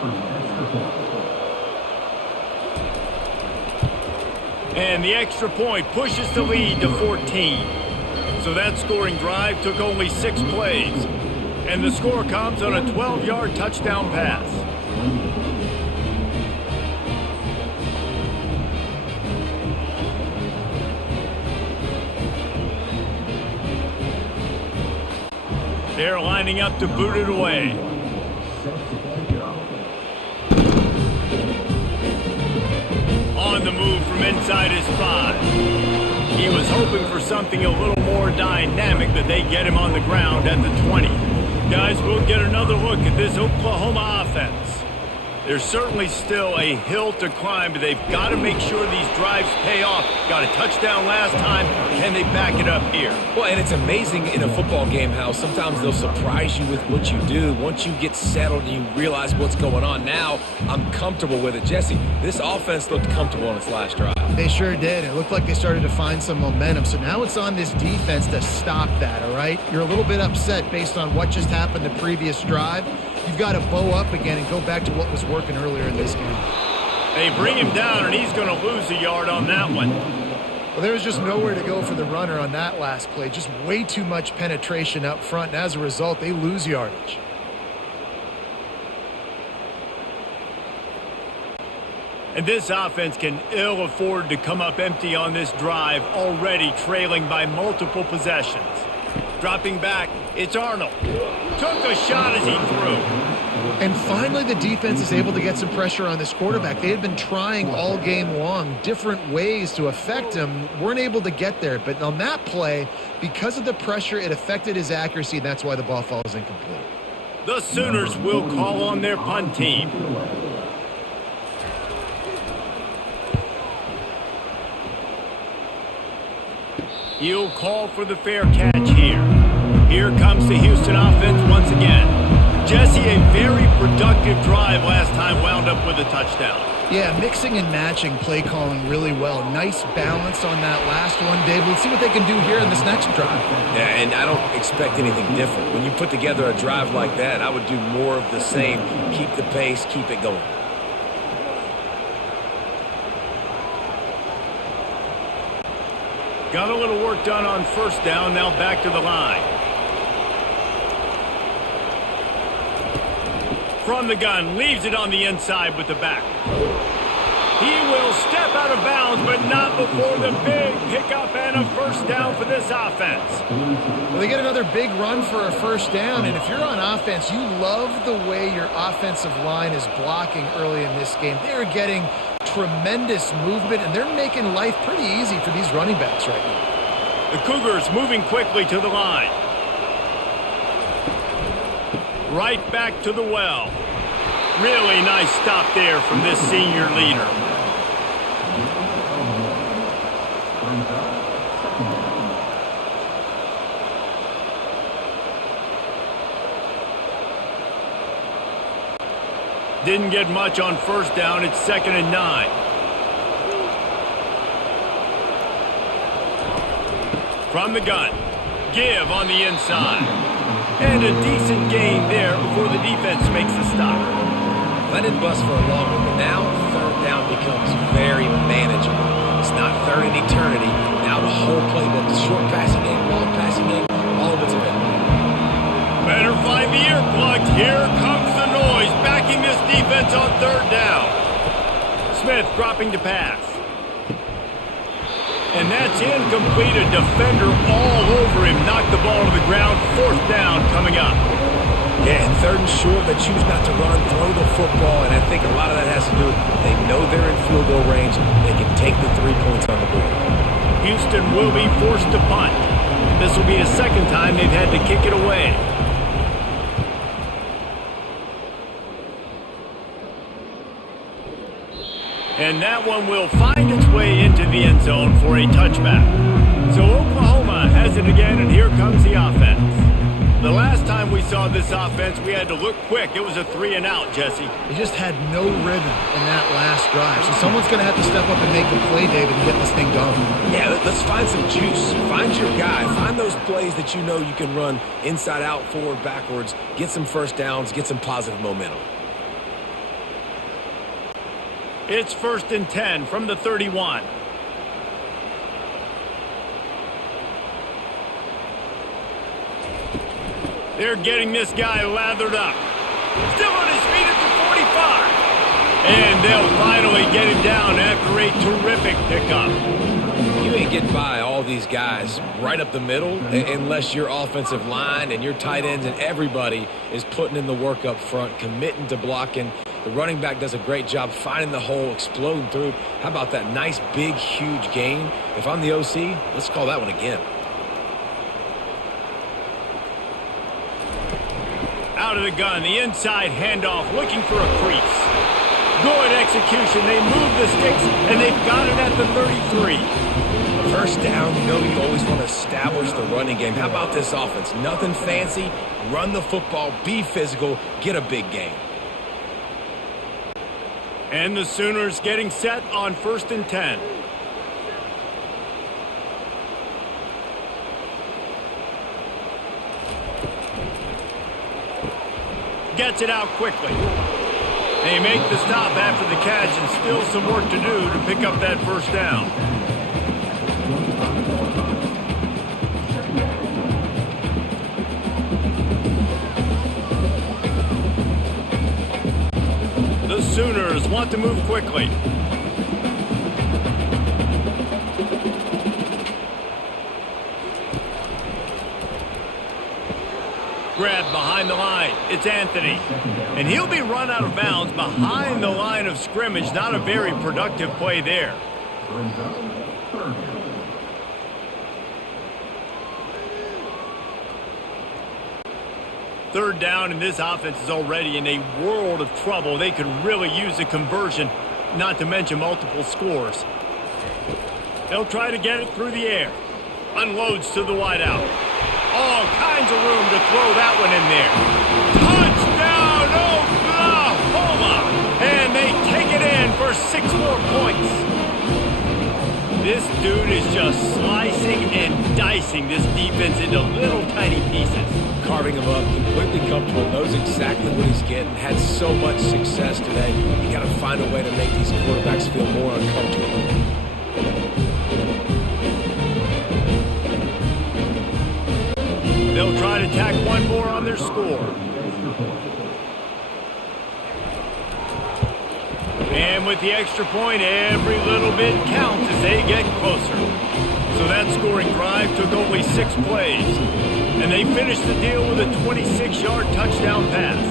And the extra point pushes the lead to 14. So that scoring drive took only 6 plays. And the score comes on a 12-yard touchdown pass. They're lining up to boot it away. On the move from inside his 5. He was hoping for something a little more dynamic, but they get him on the ground at the 20. Guys, we'll get another look at this Oklahoma offense. There's certainly still a hill to climb, but they've got to make sure these drives pay off. Got a touchdown last time. Can they back it up here? Well, and it's amazing in a football game how sometimes they'll surprise you with what you do. Once you get settled and you realize what's going on, now I'm comfortable with it. Jesse, this offense looked comfortable on its last drive. They sure did. It looked like they started to find some momentum. So now it's on this defense to stop that, all right? You're a little bit upset based on what just happened the previous drive. You've got to bow up again and go back to what was working earlier in this game. They bring him down, and he's going to lose a yard on that one. Well, there was just nowhere to go for the runner on that last play. Just way too much penetration up front, and as a result, they lose yardage. And this offense can ill afford to come up empty on this drive, already trailing by multiple possessions. Dropping back, it's Arnold. Took a shot as he threw. And finally, the defense is able to get some pressure on this quarterback. They had been trying all game long different ways to affect him. Weren't able to get there. But on that play, because of the pressure, it affected his accuracy, and that's why the ball falls incomplete. The Sooners will call on their punt team. He'll call for the fair catch here. Here comes the Houston offense once again. Jesse, a very productive drive last time, wound up with a touchdown. Yeah, mixing and matching play calling really well. Nice balance on that last one, Dave. Let's see what they can do here in this next drive. Yeah, and I don't expect anything different. When you put together a drive like that, I would do more of the same. Keep the pace, keep it going. Got a little work done on first down, now back to the line. From the gun, leaves it on the inside with the back. He will step out of bounds, but not before the big pickup and a first down for this offense. Well, they get another big run for a first down, and if you're on offense, you love the way your offensive line is blocking early in this game. They're getting tremendous movement, and they're making life pretty easy for these running backs right now. The Cougars moving quickly to the line. Right back to the well. Really nice stop there from this senior leader. Didn't get much on first down. It's 2nd and 9. From the gun. Give on the inside. And a decent gain there before the defense makes the stop. That didn't bust for a long one, but now third down becomes very manageable. It's not third in eternity. Now the whole playbook, the short passing game, long passing game, all of it's available. Better find the earplugs. Here comes the noise, backing this defense on third down. Smith dropping to pass. And that's incomplete. A defender all over him. Knocked the ball to the ground. Fourth down coming up. Yeah, and third and short, they choose not to run, throw the football, and I think a lot of that has to do with they know they're in field goal range. They can take the 3 points on the board. Houston will be forced to punt. This will be the second time they've had to kick it away. And that one will find its way into the end zone for a touchback. So Oklahoma has it again, and here comes the offense. The last time we saw this offense, we had to look quick. It was a 3-and-out, Jesse. They just had no rhythm in that last drive. So someone's going to have to step up and make the play, David, and get this thing going. Yeah, let's find some juice. Find your guy. Find those plays that you know you can run inside out, forward, backwards. Get some first downs. Get some positive momentum. It's 1st and 10 from the 31. They're getting this guy lathered up. Still on his feet at the 45. And they'll finally get him down after a terrific pickup. You ain't getting by all these guys right up the middle unless your offensive line and your tight ends and everybody is putting in the work up front, committing to blocking. The running back does a great job finding the hole, exploding through. How about that nice, big, huge gain? If I'm the OC, let's call that one again. Out of the gun, the inside handoff, looking for a crease. Good execution. They move the sticks, and they've got it at the 33. First down, you know you always want to establish the running game. How about this offense? Nothing fancy. Run the football, be physical, get a big gain. And the Sooners getting set on 1st and 10. Gets it out quickly. They make the stop after the catch and still some work to do to pick up that first down. The Sooners want to move quickly. Grab behind the line. It's Anthony. And he'll be run out of bounds behind the line of scrimmage. Not a very productive play there. Third down, and this offense is already in a world of trouble. They could really use a conversion, not to mention multiple scores. They'll try to get it through the air. Unloads to the wideout. All kinds of room to throw that one in there. Touchdown, Oklahoma! And they take it in for 6 more points. This dude is just slicing and dicing this defense into little tiny pieces. Carving him up, completely comfortable, knows exactly what he's getting, had so much success today. You got to find a way to make these quarterbacks feel more uncomfortable. They'll try to tack one more on their score. And with the extra point, every little bit counts as they get closer. So that scoring drive took only 6 plays. And they finished the deal with a 26-yard touchdown pass.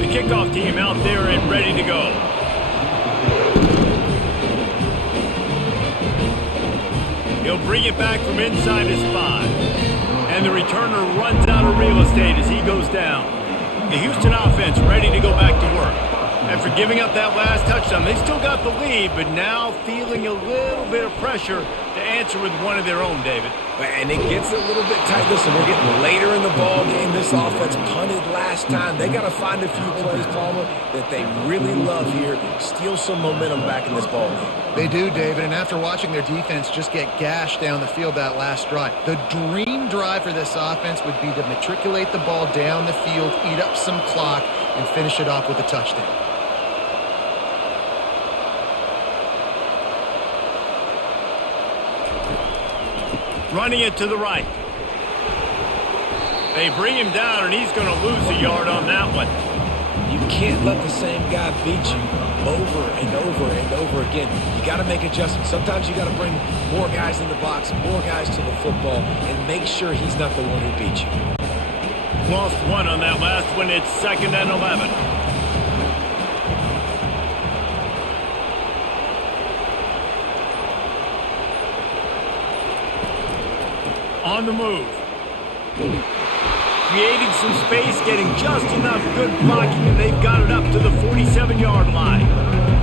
The kickoff team out there and ready to go. He'll bring it back from inside his 5. And the returner runs out of real estate as he goes down. The Houston offense ready to go back to work. After giving up that last touchdown, they still got the lead, but now feeling a little bit of pressure to answer with one of their own, David. And it gets a little bit tight. Listen, we're getting later in the ball game. This offense punted last time. They got to find a few plays, Palmer, that they really love here. Steal some momentum back in this ball game. They do, David, and after watching their defense just get gashed down the field that last drive, the dream drive for this offense would be to matriculate the ball down the field, eat up some clock, and finish it off with a touchdown. Running it to the right. They bring him down, and he's going to lose a yard on that one. You can't let the same guy beat you over and over and over again. You got to make adjustments. Sometimes you got to bring more guys in the box, more guys to the football, and make sure he's not the one who beat you. Lost one on that last one. It's 2nd and 11. On the move. Creating some space, getting just enough good blocking, and they've got it up to the 47-yard line.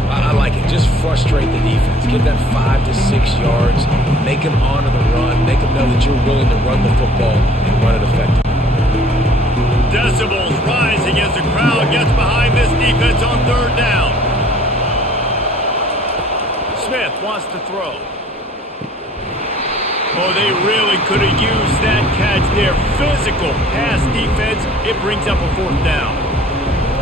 I like it. Just frustrate the defense. Get that 5 to 6 yards. Make them honor the run. Make them know that you're willing to run the football and run it effectively. Decibels rising as the crowd gets behind this defense on 3rd down. Smith wants to throw. Oh, they really could have used that catch there. Physical pass defense. It brings up a 4th down.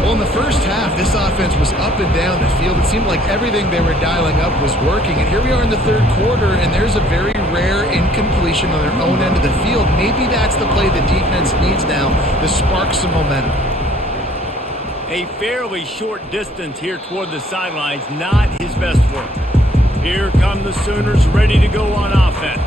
Well, in the first half, this offense was up and down the field. It seemed like everything they were dialing up was working. And here we are in the 3rd quarter, and there's a very rare incompletion on their own end of the field. Maybe that's the play the defense needs now to spark some momentum. A fairly short distance here toward the sidelines. Not his best work. Here come the Sooners ready to go on offense.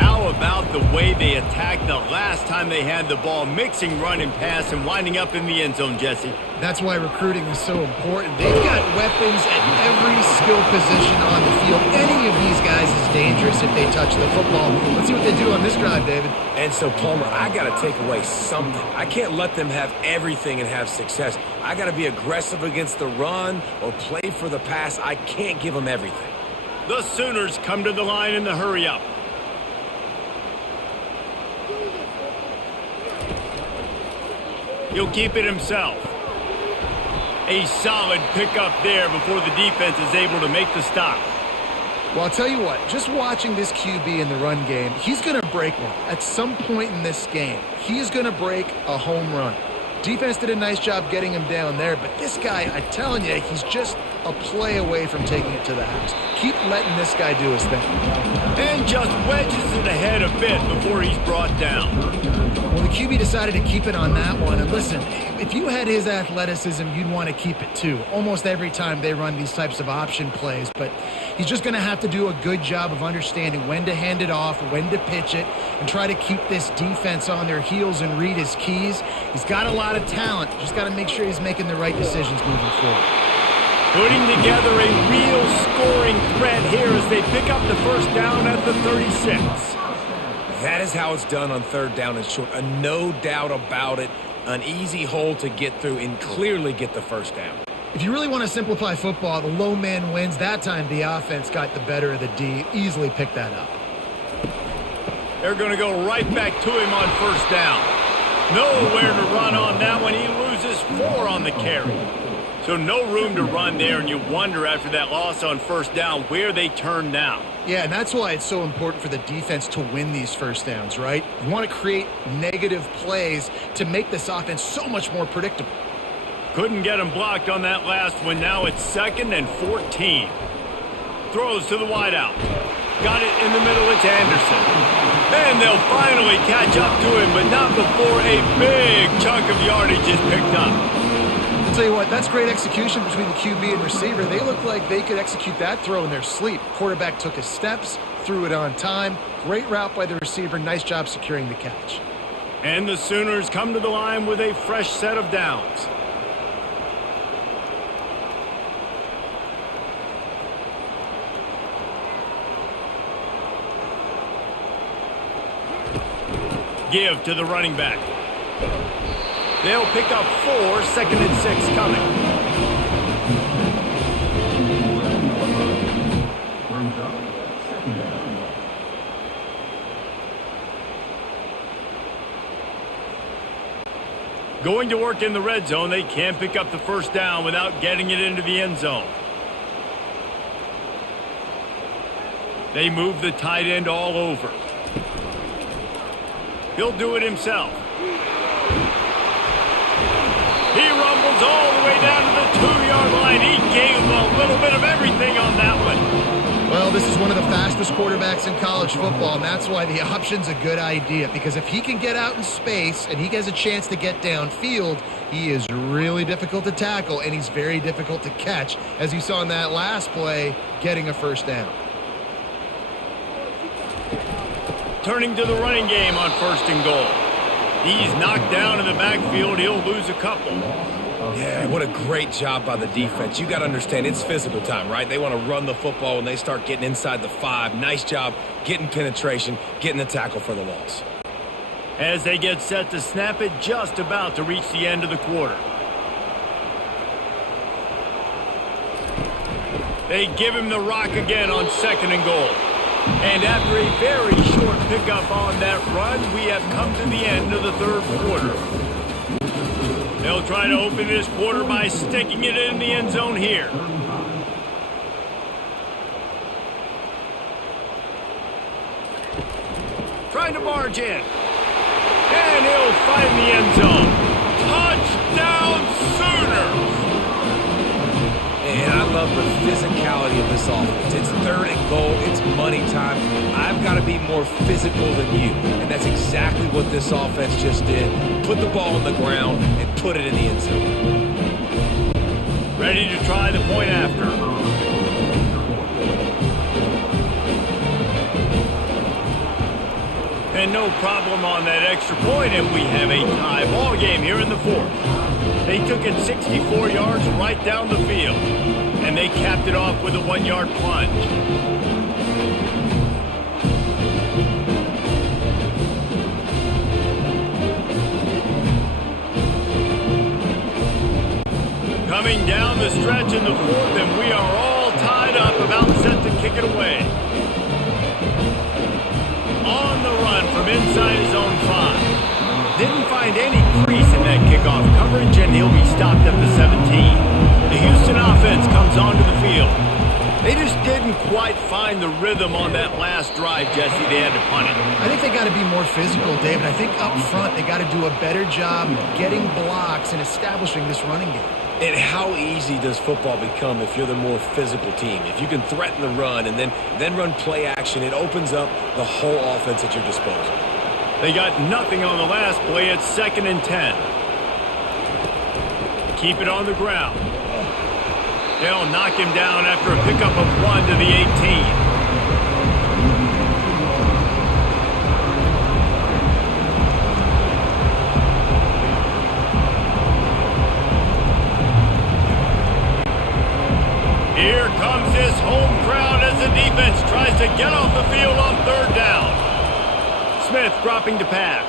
How about the way they attacked the last time they had the ball, mixing run and pass and winding up in the end zone, Jesse? That's why recruiting is so important. They've got weapons at every skill position on the field. Any of these guys is dangerous if they touch the football. Let's see what they do on this drive, David. And so, Palmer, I got to take away something. I can't let them have everything and have success. I got to be aggressive against the run or play for the pass. I can't give them everything. The Sooners come to the line in the hurry-up. He'll keep it himself. A solid pickup there before the defense is able to make the stop. Well, I'll tell you what, just watching this QB in the run game, he's going to break one. At some point in this game, he is going to break a home run. Defense did a nice job getting him down there, but this guy, I'm telling you, he's just a play away from taking it to the house. Keep letting this guy do his thing. And just wedges it ahead a bit before he's brought down. Well, the QB decided to keep it on that one. And listen, if you had his athleticism, you'd want to keep it too. Almost every time they run these types of option plays. But he's just going to have to do a good job of understanding when to hand it off, when to pitch it, and try to keep this defense on their heels and read his keys. He's got a lot of talent. Just got to make sure he's making the right decisions moving forward. Putting together a real scoring threat here as they pick up the first down at the 36. That is how it's done on third down and short. No doubt about it. An easy hole to get through and clearly get the first down. If you really want to simplify football, the low man wins. That time the offense got the better of the D. Easily picked that up. They're going to go right back to him on first down. Nowhere to run on that one. He loses 4 on the carry. So no room to run there, and you wonder after that loss on first down where they turn now. Yeah, and that's why it's so important for the defense to win these first downs, right? You want to create negative plays to make this offense so much more predictable. Couldn't get him blocked on that last one. Now it's 2nd and 14. Throws to the wideout. Got it in the middle. It's Anderson. And they'll finally catch up to him, but not before a big chunk of yardage is picked up. I'll tell you what, that's great execution between the QB and receiver. They look like they could execute that throw in their sleep. Quarterback took his steps, threw it on time. Great route by the receiver. Nice job securing the catch. And the Sooners come to the line with a fresh set of downs. Give to the running back. They'll pick up 4, 2nd and 6 coming. Going to work in the red zone. They can't pick up the first down without getting it into the end zone. They move the tight end all over. He'll do it himself. He rumbles all the way down to the 2-yard line. He gave a little bit of everything on that one. Well, this is one of the fastest quarterbacks in college football, and that's why the option's a good idea. Because if he can get out in space and he has a chance to get downfield, he is really difficult to tackle, and he's very difficult to catch, as you saw in that last play, getting a first down. Turning to the running game on 1st and goal. He's knocked down in the backfield. He'll lose a couple. Yeah, what a great job by the defense. You got to understand, it's physical time, right? They want to run the football when they start getting inside the 5. Nice job getting penetration, getting the tackle for the loss. As they get set to snap it, just about to reach the end of the quarter. They give him the rock again on 2nd and goal. And after a very short pickup on that run, we have come to the end of the 3rd quarter. They'll try to open this quarter by sticking it in the end zone here. Trying to barge in. And he'll find the end zone. Touchdown Sooners! And I love the physicality of this offense. It's 3rd and goal. It's money time. I've got to be more physical than you. And that's exactly what this offense just did. Put the ball on the ground and put it in the end zone. Ready to try the point after. And no problem on that extra point, and we have a tie ball game here in the 4th. They took it 64 yards right down the field, and they capped it off with a 1-yard plunge. Coming down the stretch in the 4th, and we are all tied up, about set to kick it away. On the run from inside his own 5. Didn't find any crease in that kickoff coverage, and he'll be stopped at the 17. The Houston offense comes onto the field. They just didn't quite find the rhythm on that last drive, Jesse. They had to punt it. I think they got to be more physical, David. I think up front they got to do a better job getting blocks and establishing this running game. And how easy does football become if you're the more physical team? If you can threaten the run and then run play action, it opens up the whole offense at your disposal. They got nothing on the last play. It's 2nd and 10. Keep it on the ground. They'll knock him down after a pickup of 1 to the 18. Here comes this home crowd as the defense tries to get off the field on 3rd down. Smith dropping to pass.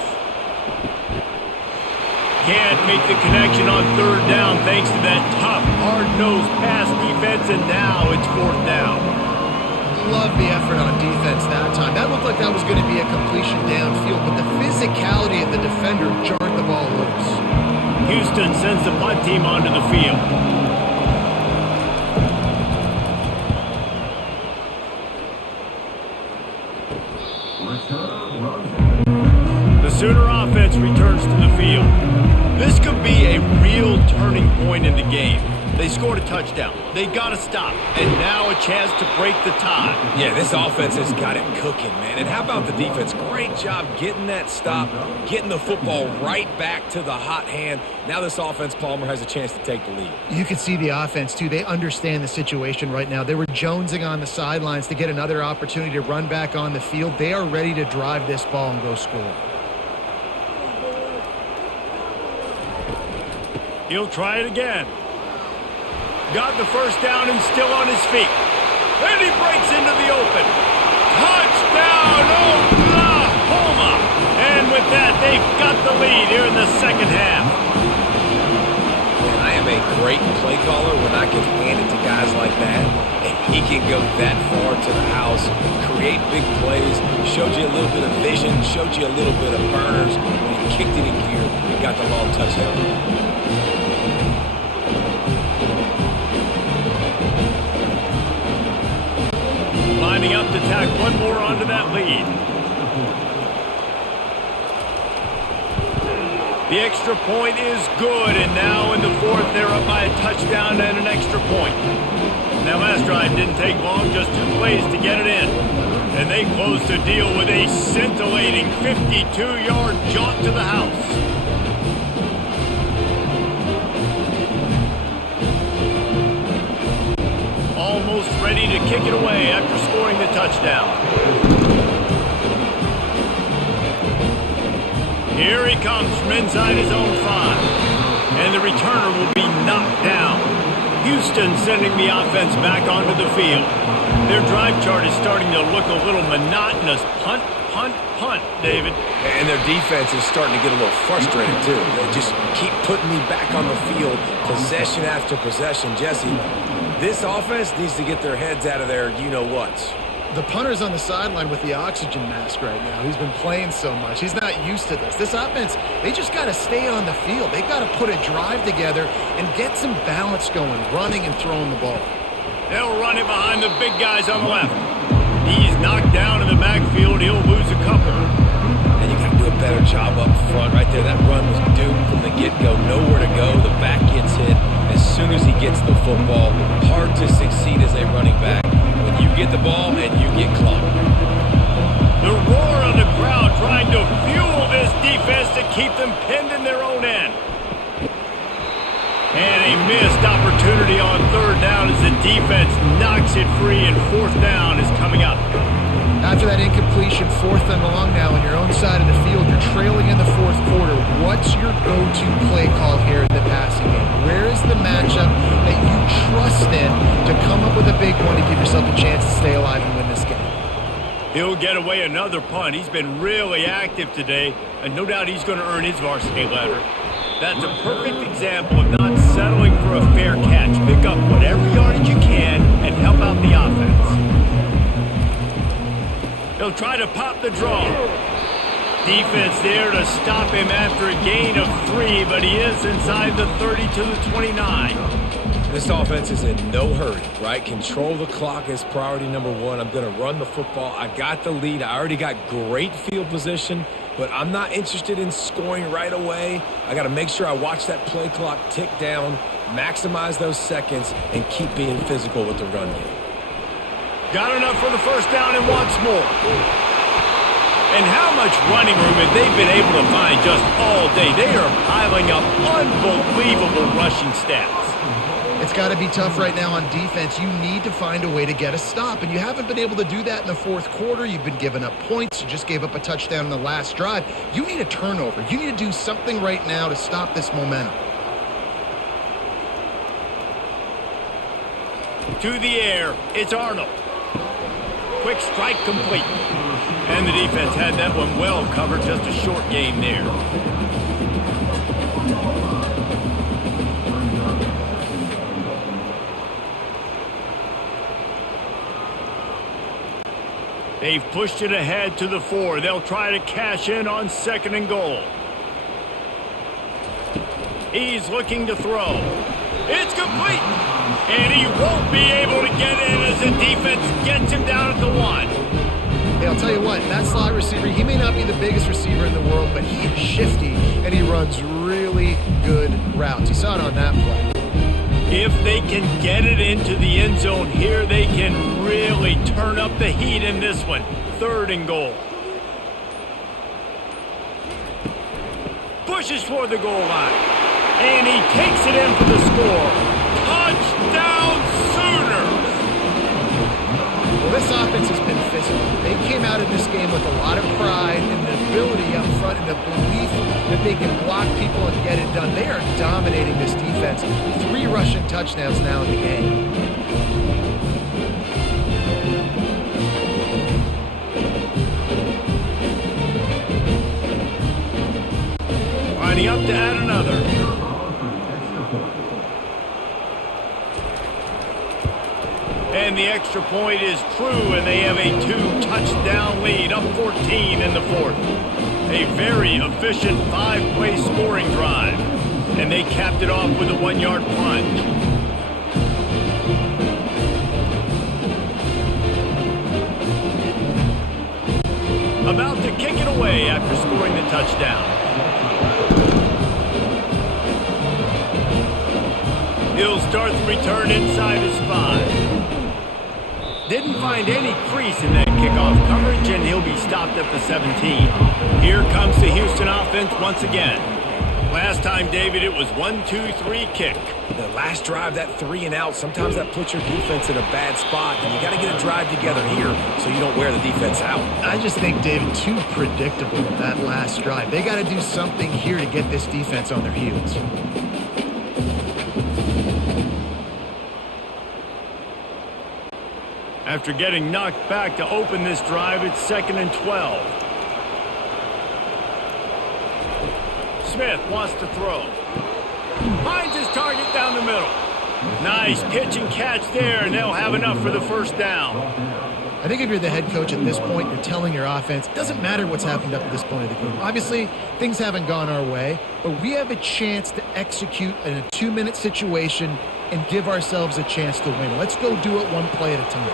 Can't make the connection on 3rd down thanks to that tough, hard-nosed pass defense, and now it's 4th down. Love the effort on defense that time. That looked like that was going to be a completion downfield, but the physicality of the defender jarred the ball loose. Houston sends the punt team onto the field. The Sooner offense returns to the field. This could be a real turning point in the game. They scored a touchdown. They got to stop. And now a chance to break the tie. Yeah, this offense has got it cooking, man. And how about the defense? Great job getting that stop, getting the football right back to the hot hand. Now this offense, Palmer, has a chance to take the lead. You can see the offense, too. They understand the situation right now. They were jonesing on the sidelines to get another opportunity to run back on the field. They are ready to drive this ball and go score. He'll try it again. Got the 1st down and still on his feet. And he breaks into the open. Touchdown, Oklahoma! And with that, they've got the lead here in the 2nd half. Man, I am a great play caller when I can hand it to guys like that. And he can go that far to the house, create big plays, showed you a little bit of vision, showed you a little bit of burners when he kicked it in gear and got the long touchdown. Lining up to tack one more onto that lead. The extra point is good, and now in the 4th, they're up by a touchdown and an extra point. That last drive didn't take long, just 2 plays to get it in. And they close the deal with a scintillating 52-yard jaunt to the house. Almost ready to kick it away after scoring the touchdown. Here he comes from inside his own 5. And the returner will be knocked down. Houston sending the offense back onto the field. Their drive chart is starting to look a little monotonous. Punt, punt, punt, David. And their defense is starting to get a little frustrated, too. They just keep putting me back on the field, possession after possession. Jesse, this offense needs to get their heads out of their you-know-whats. The punter's on the sideline with the oxygen mask right now. He's been playing so much. He's not used to this. This offense, they just got to stay on the field. They've got to put a drive together and get some balance going, running and throwing the ball. They'll run it behind the big guys on the left. He's knocked down in the backfield. He'll lose a couple. And you got to do a better job up front right there. That run was doomed from the get-go. Nowhere to go. The back gets hit as soon as he gets the football. Hard to succeed as a running back when you get the ball and you get clocked. The roar of the crowd trying to fuel this defense to keep them pinned in their own end. And a missed opportunity on 3rd down as the defense knocks it free, and 4th down is coming up. After that incompletion, 4th and long now on your own side of the field, you're trailing in the 4th quarter. What's your go-to play call here in the passing game? Where is the matchup that you trust in to come up with a big one to give yourself a chance to stay alive and win this game? He'll get away another punt. He's been really active today, and no doubt he's going to earn his varsity letter. That's a perfect example of not settling for a fair catch. Pick up whatever yardage you can and help out the offense. He'll try to pop the draw. Defense there to stop him after a gain of 3, but he is inside the 30 to the 29. This offense is in no hurry, right? Control the clock is priority number one. I'm going to run the football. I got the lead. I already got great field position, but I'm not interested in scoring right away. I got to make sure I watch that play clock tick down, maximize those seconds, and keep being physical with the run game. Got enough for the first down and wants more. And how much running room have they been able to find just all day? They are piling up unbelievable rushing stats. It's got to be tough right now on defense. You need to find a way to get a stop, and you haven't been able to do that in the fourth quarter. You've been giving up points. You just gave up a touchdown in the last drive. You need a turnover. You need to do something right now to stop this momentum. To the air, it's Arnold. Quick strike complete. And the defense had that one well covered, just a short game there. They've pushed it ahead to the 4. They'll try to cash in on 2nd and goal. He's looking to throw. It's complete. And he won't be able to get in as the defense gets him down at the 1. Hey, I'll tell you what, that slot receiver, he may not be the biggest receiver in the world, but he is shifty, and he runs really good routes. You saw it on that play. If they can get it into the end zone here, they can really turn up the heat in this one. 3rd and goal. Pushes for the goal line. And he takes it in for the score. Touchdown Sooners! Well, this offense has been physical. They came out in this game with a lot of pride and the ability up front and the belief that they can block people and get it done. They are dominating this defense. 3 rushing touchdowns now in the game. Lining up to add another. And the extra point is true, and they have a 2-touchdown lead, up 14 in the 4th. A very efficient 5-play scoring drive. And they capped it off with a 1-yard plunge. About to kick it away after scoring the touchdown. He'll start the return inside his 5. Didn't find any crease in that kickoff coverage, and he'll be stopped at the 17. Here comes the Houston offense once again. Last time, David, it was 1-2-3 kick. The last drive, that 3 and out, sometimes that puts your defense in a bad spot, and you got to get a drive together here so you don't wear the defense out. I just think, David, too predictable that last drive. They got to do something here to get this defense on their heels. After getting knocked back to open this drive, it's 2nd and 12. Smith wants to throw. Finds his target down the middle. Nice pitch and catch there, and they'll have enough for the first down. I think if you're the head coach at this point, you're telling your offense, it doesn't matter what's happened up to this point of the game. Obviously, things haven't gone our way, but we have a chance to execute in a 2-minute situation and give ourselves a chance to win. Let's go do it one play at a time.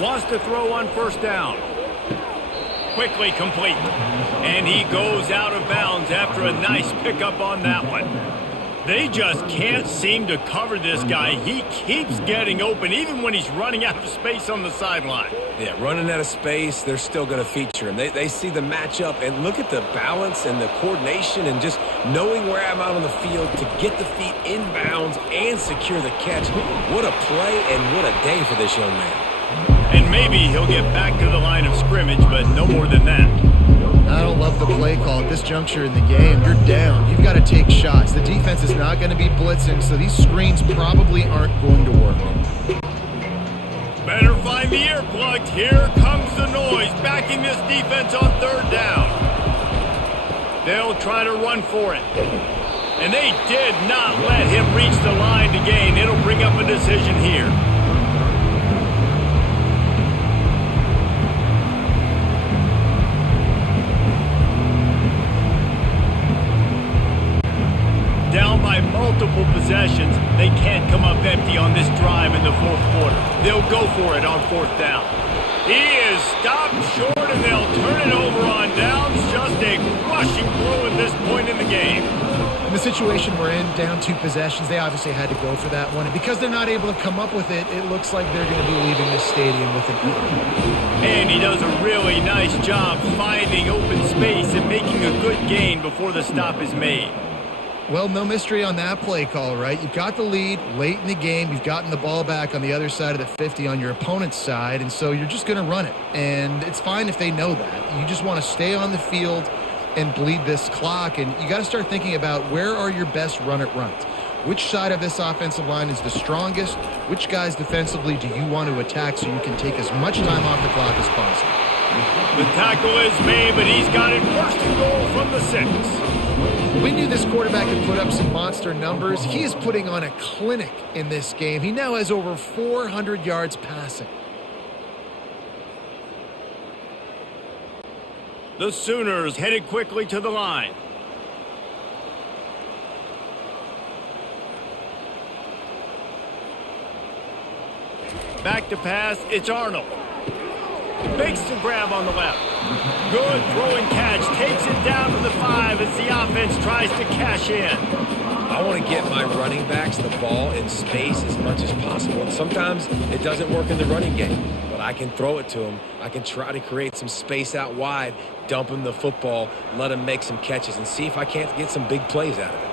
Wants to throw on first down. Quickly complete. And he goes out of bounds after a nice pickup on that one. They just can't seem to cover this guy. He keeps getting open even when he's running out of space on the sideline. Yeah, running out of space, they're still going to feature him. They see the matchup, and look at the balance and the coordination and just knowing where I'm out on the field to get the feet in bounds and secure the catch. What a play and what a day for this young man. And maybe he'll get back to the line of scrimmage, but no more than that. I don't love the play call at this juncture in the game. You're down. You've got to take shots. The defense is not going to be blitzing, so these screens probably aren't going to work. Better find the earplugs. Here comes the noise, backing this defense on 3rd down. They'll try to run for it. And they did not let him reach the line to gain. It'll bring up a decision here. They'll go for it on 4th down. He is stopped short, and they'll turn it over on downs. Just a crushing blow at this point in the game. In the situation we're in, down 2 possessions, they obviously had to go for that one. And because they're not able to come up with it, it looks like they're going to be leaving this stadium with an E. And he does a really nice job finding open space and making a good gain before the stop is made. Well, no mystery on that play call, right? You've got the lead late in the game. You've gotten the ball back on the other side of the 50 on your opponent's side, and so you're just going to run it. And it's fine if they know that. You just want to stay on the field and bleed this clock, and you got to start thinking about where are your best run-it runs. Which side of this offensive line is the strongest? Which guys defensively do you want to attack so you can take as much time off the clock as possible? The tackle is made, but he's got it 1st and goal from the 6. We knew this quarterback could put up some monster numbers. He is putting on a clinic in this game. He now has over 400 yards passing. The Sooners headed quickly to the line. Back to pass, it's Arnold. Makes the grab on the left. Good throwing catch, takes it down to the 5 as the offense tries to cash in. I want to get my running backs the ball in space as much as possible. And sometimes it doesn't work in the running game, but I can throw it to them. I can try to create some space out wide, dump him the football, let him make some catches, and see if I can't get some big plays out of it.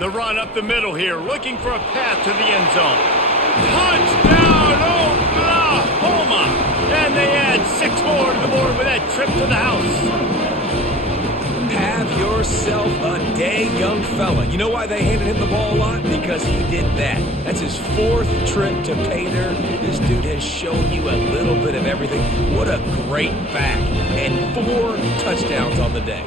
The run up the middle here, looking for a path to the end zone. Touchdown, Oklahoma! And they add 6 more to the board with that trip to the house. Have yourself a day, young fella. You know why they handed him the ball a lot? Because he did that. That's his 4th trip to pay dirt. This dude has shown you a little bit of everything. What a great back. And 4 touchdowns on the day.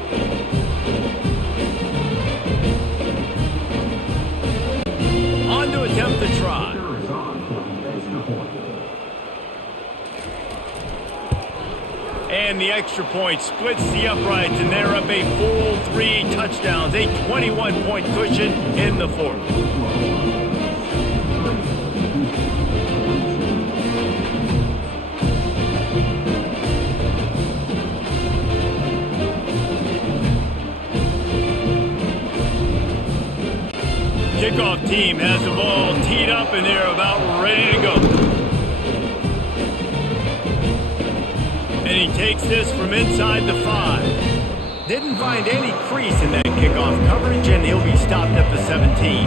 On to attempt the try. And the extra point splits the uprights, and they're up a full 3 touchdowns, a 21-point cushion in the 4th. Kickoff team has the ball teed up, and they're about ready to go. And he takes this from inside the 5. Didn't find any crease in that kickoff coverage, and he'll be stopped at the 17.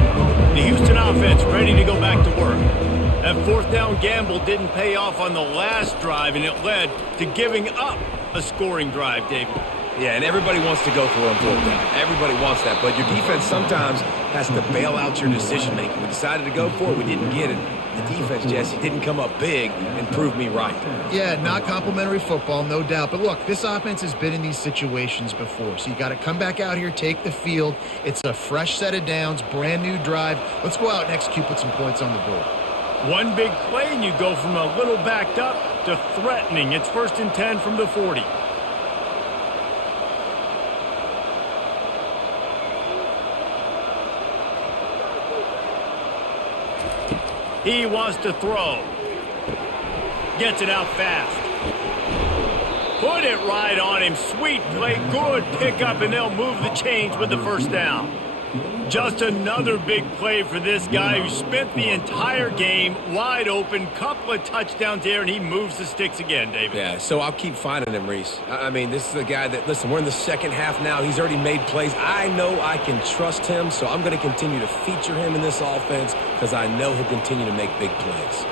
The Houston offense ready to go back to work. That 4th down gamble didn't pay off on the last drive, and it led to giving up a scoring drive, David. Yeah, and everybody wants to go for it on 4th down. Everybody wants that, but your defense sometimes has to bail out your decision-making. We decided to go for it. We didn't get it. The defense, Jesse, didn't come up big and prove me right. Yeah, not complimentary football, no doubt. But look, this offense has been in these situations before. So you got to come back out here, take the field. It's a fresh set of downs, brand new drive. Let's go out and execute, put some points on the board. One big play, and you go from a little backed up to threatening. It's 1st and 10 from the 40. He wants to throw. Gets it out fast. Put it right on him. Sweet play. Good pickup, and they'll move the chains with the 1st down. Just another big play for this guy who spent the entire game wide open. Couple of touchdowns there, and he moves the sticks again, David. Yeah, so I'll keep finding him, Reese. I mean, this is a guy that, listen, we're in the 2nd half now. He's already made plays. I know I can trust him, so I'm going to continue to feature him in this offense because I know he'll continue to make big plays.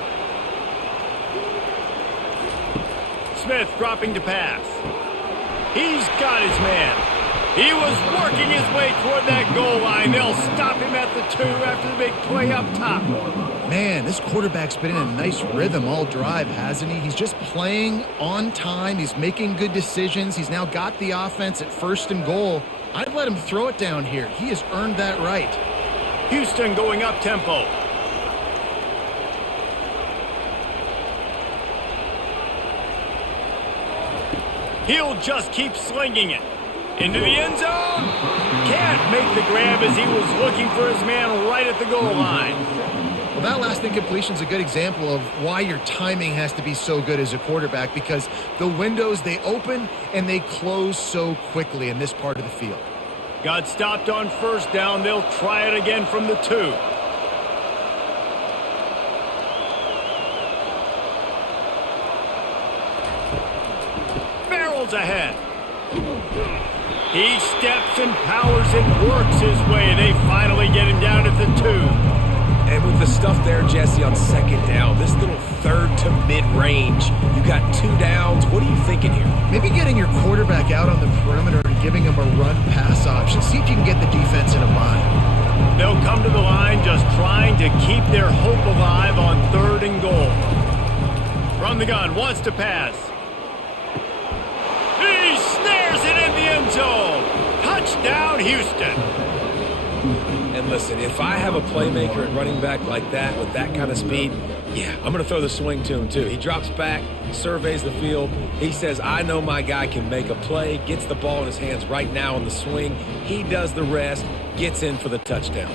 Smith dropping to pass. He's got his man. He was working his way toward that goal line. They'll stop him at the 2 after the big play up top. Man, this quarterback's been in a nice rhythm all drive, hasn't he? He's just playing on time. He's making good decisions. He's now got the offense at 1st and goal. I'd let him throw it down here. He has earned that right. Houston going up tempo. He'll just keep slinging it. Into the end zone. can't make the grab as he was looking for his man right at the goal line. Well, that last incompletion is a good example of why your timing has to be so good as a quarterback, because the windows, they open and they close so quickly in this part of the field. Got stopped on first down. They'll try it again from the 2. Barrels ahead. He steps and powers and works his way. They finally get him down at the 2. And with the stuff there, Jesse, on second down, this little third to mid-range, you got 2 downs. What are you thinking here? Maybe getting your quarterback out on the perimeter and giving him a run-pass option. See if you can get the defense in a bind. They'll come to the line just trying to keep their hope alive on 3rd and goal. From the gun, wants to pass. He snares it in the end zone. Touchdown, Houston. And listen, if I have a playmaker at running back like that with that kind of speed, yeah, I'm going to throw the swing to him too. He drops back, surveys the field. He says, I know my guy can make a play, gets the ball in his hands right now on the swing. He does the rest, gets in for the touchdown.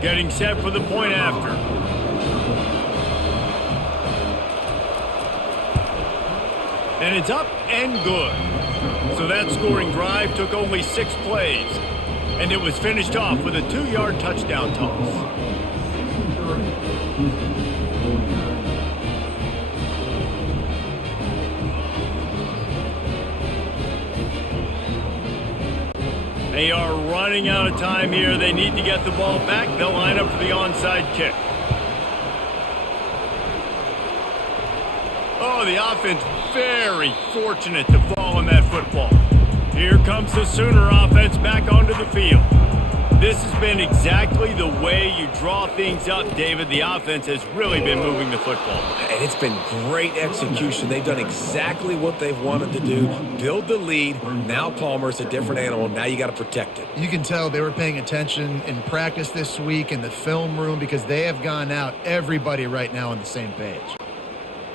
Getting set for the point after. And it's up and good. So that scoring drive took only 6 plays. And it was finished off with a 2-yard touchdown toss. They are running out of time here. They need to get the ball back. They'll line up for the onside kick. Oh, the offense very fortunate to fall on that football. Here comes the Sooner offense back onto the field. This has been exactly the way you draw things up, David. The offense has really been moving the football. And it's been great execution. They've done exactly what they've wanted to do. Build the lead. Now Palmer's a different animal. Now you got to protect it. You can tell they were paying attention in practice this week in the film room, because they have gone out, everybody right now on the same page.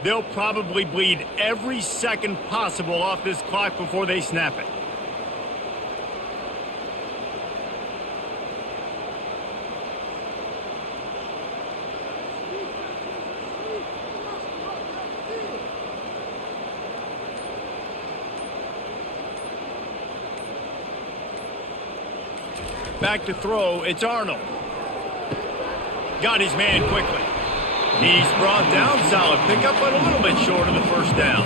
They'll probably bleed every second possible off this clock before they snap it. Back to throw, it's Arnold. Got his man quickly. He's brought down, solid pickup, but a little bit short of the first down.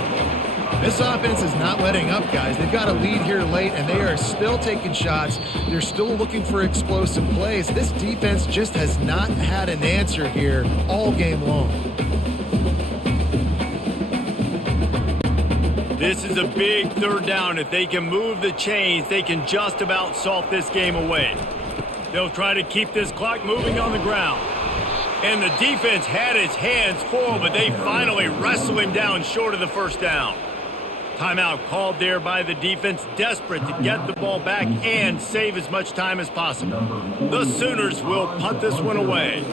This offense is not letting up, guys. They've got a lead here late, and they are still taking shots. They're still looking for explosive plays. This defense just has not had an answer here all game long. This is a big 3rd down. If they can move the chains, they can just about salt this game away. They'll try to keep this clock moving on the ground. And the defense had its hands full, but they finally wrestle him down short of the first down. Timeout called there by the defense, desperate to get the ball back and save as much time as possible. The Sooners will punt this one away.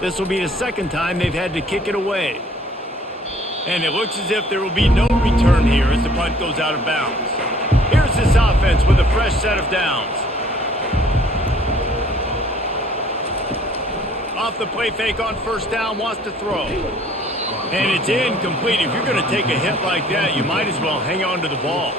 This will be the 2nd time they've had to kick it away. And it looks as if there will be no return here as the punt goes out of bounds. Here's this offense with a fresh set of downs. Off the play fake on first down, wants to throw. And it's incomplete. If you're going to take a hit like that, you might as well hang on to the ball.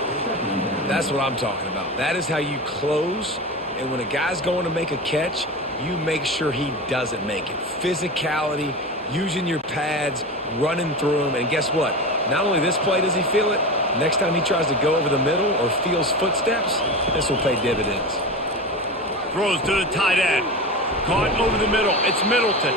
That's what I'm talking about. That is how you close. And when a guy's going to make a catch, you make sure he doesn't make it. Physicality, using your pads, running through him. And guess what? Not only this play does he feel it, next time he tries to go over the middle or feels footsteps, this will pay dividends. Throws to the tight end. Caught over the middle. It's Middleton.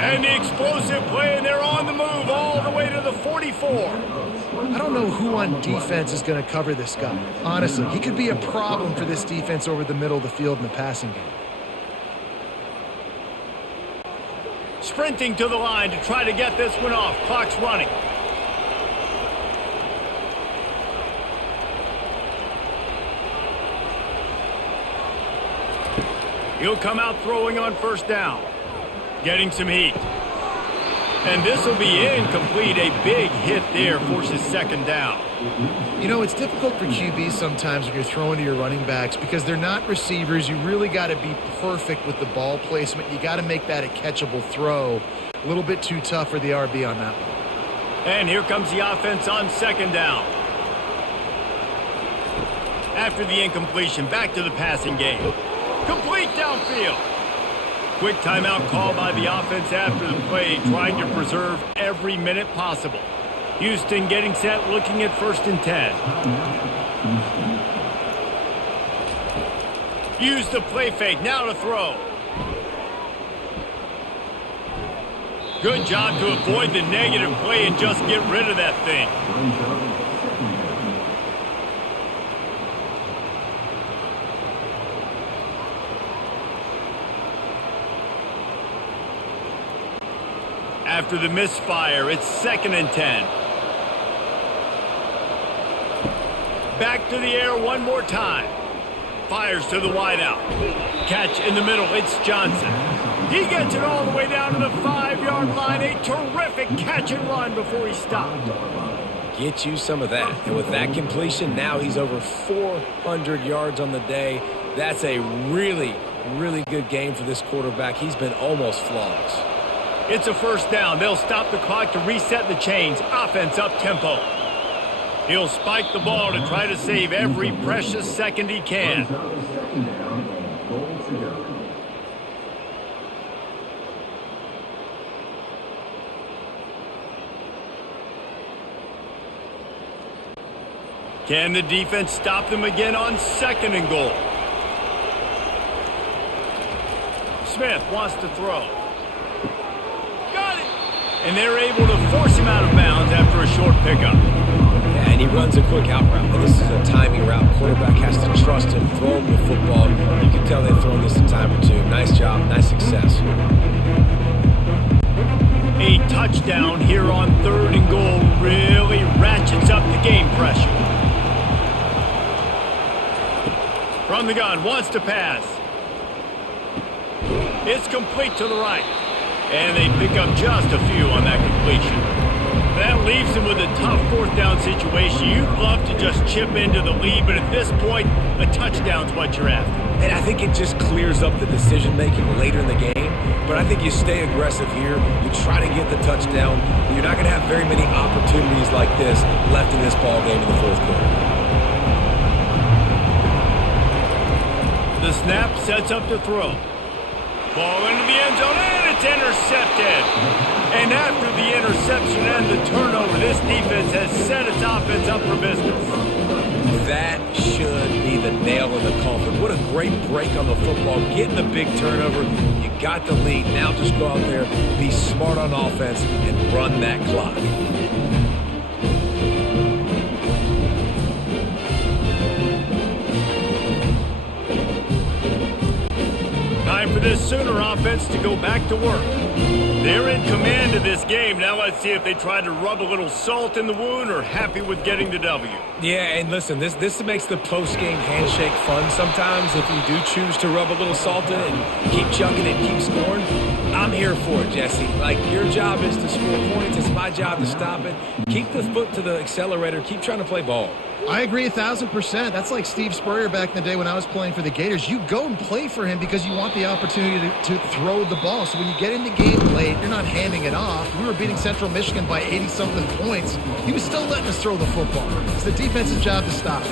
And the explosive play, and they're on the move all the way to the 44. I don't know who on defense is going to cover this guy. Honestly, he could be a problem for this defense over the middle of the field in the passing game. Sprinting to the line to try to get this one off. Clock's running. He'll come out throwing on first down. Getting some heat. And this will be incomplete. A big hit there forces 2nd down. You know, it's difficult for QBs sometimes when you're throwing to your running backs because they're not receivers. You really got to be perfect with the ball placement. You got to make that a catchable throw. A little bit too tough for the RB on that one. And here comes the offense on second down. After the incompletion, back to the passing game. Complete downfield. Quick timeout call by the offense after the play, trying to preserve every minute possible. Houston getting set, looking at 1st and 10. Use the play fake, now to throw. Good job to avoid the negative play and just get rid of that thing. After the misfire, it's 2nd and 10. Back to the air one more time. Fires to the wideout. Catch in the middle. It's Johnson. He gets it all the way down to the 5-yard line. A terrific catch and run before he stopped. Get you some of that. And with that completion, now he's over 400 yards on the day. That's a really, really good game for this quarterback. He's been almost flawless. It's a 1st down. They'll stop the clock to reset the chains. Offense up tempo. He'll spike the ball to try to save every precious second he can. Can the defense stop them again on 2nd and goal? Smith wants to throw. Got it! And they're able to force him out of bounds after a short pickup. Yeah, and he runs a quick out route. This is a timing route. Quarterback has to trust him, throw him the football. You can tell they've thrown this a time or two. Nice job, nice success. A touchdown here on 3rd and goal really ratchets up the game pressure. From the gun, wants to pass. It's complete to the right. And they pick up just a few on that completion. That leaves them with a tough 4th down situation. You'd love to just chip into the lead, but at this point, a touchdown's what you're after. And I think it just clears up the decision-making later in the game. But I think you stay aggressive here. You try to get the touchdown. You're not going to have very many opportunities like this left in this ball game in the 4th quarter. The snap sets up to throw. Ball into the end zone, and it's intercepted. And after the interception and the turnover, this defense has set its offense up for business. That should be the nail in the coffin. What a great break on the football. Getting the big turnover. You got the lead. Now just go out there, be smart on offense, and run that clock. Time for this Sooner offense to go back to work. They're in command of this game. Now let's see if they try to rub a little salt in the wound or happy with getting the W. Yeah, and listen, this makes the post-game handshake fun sometimes if you do choose to rub a little salt in it and keep chucking it and keep scoring. I'm here for it, Jesse. Like, your job is to score points. It's my job to stop it. Keep the foot to the accelerator. Keep trying to play ball. I agree 1,000%. That's like Steve Spurrier back in the day when I was playing for the Gators. You go and play for him because you want the opportunity to throw the ball. So when you get in the game late, you're not handing it off. We were beating Central Michigan by 80-something points. He was still letting us throw the football. It's the defense's job to stop it.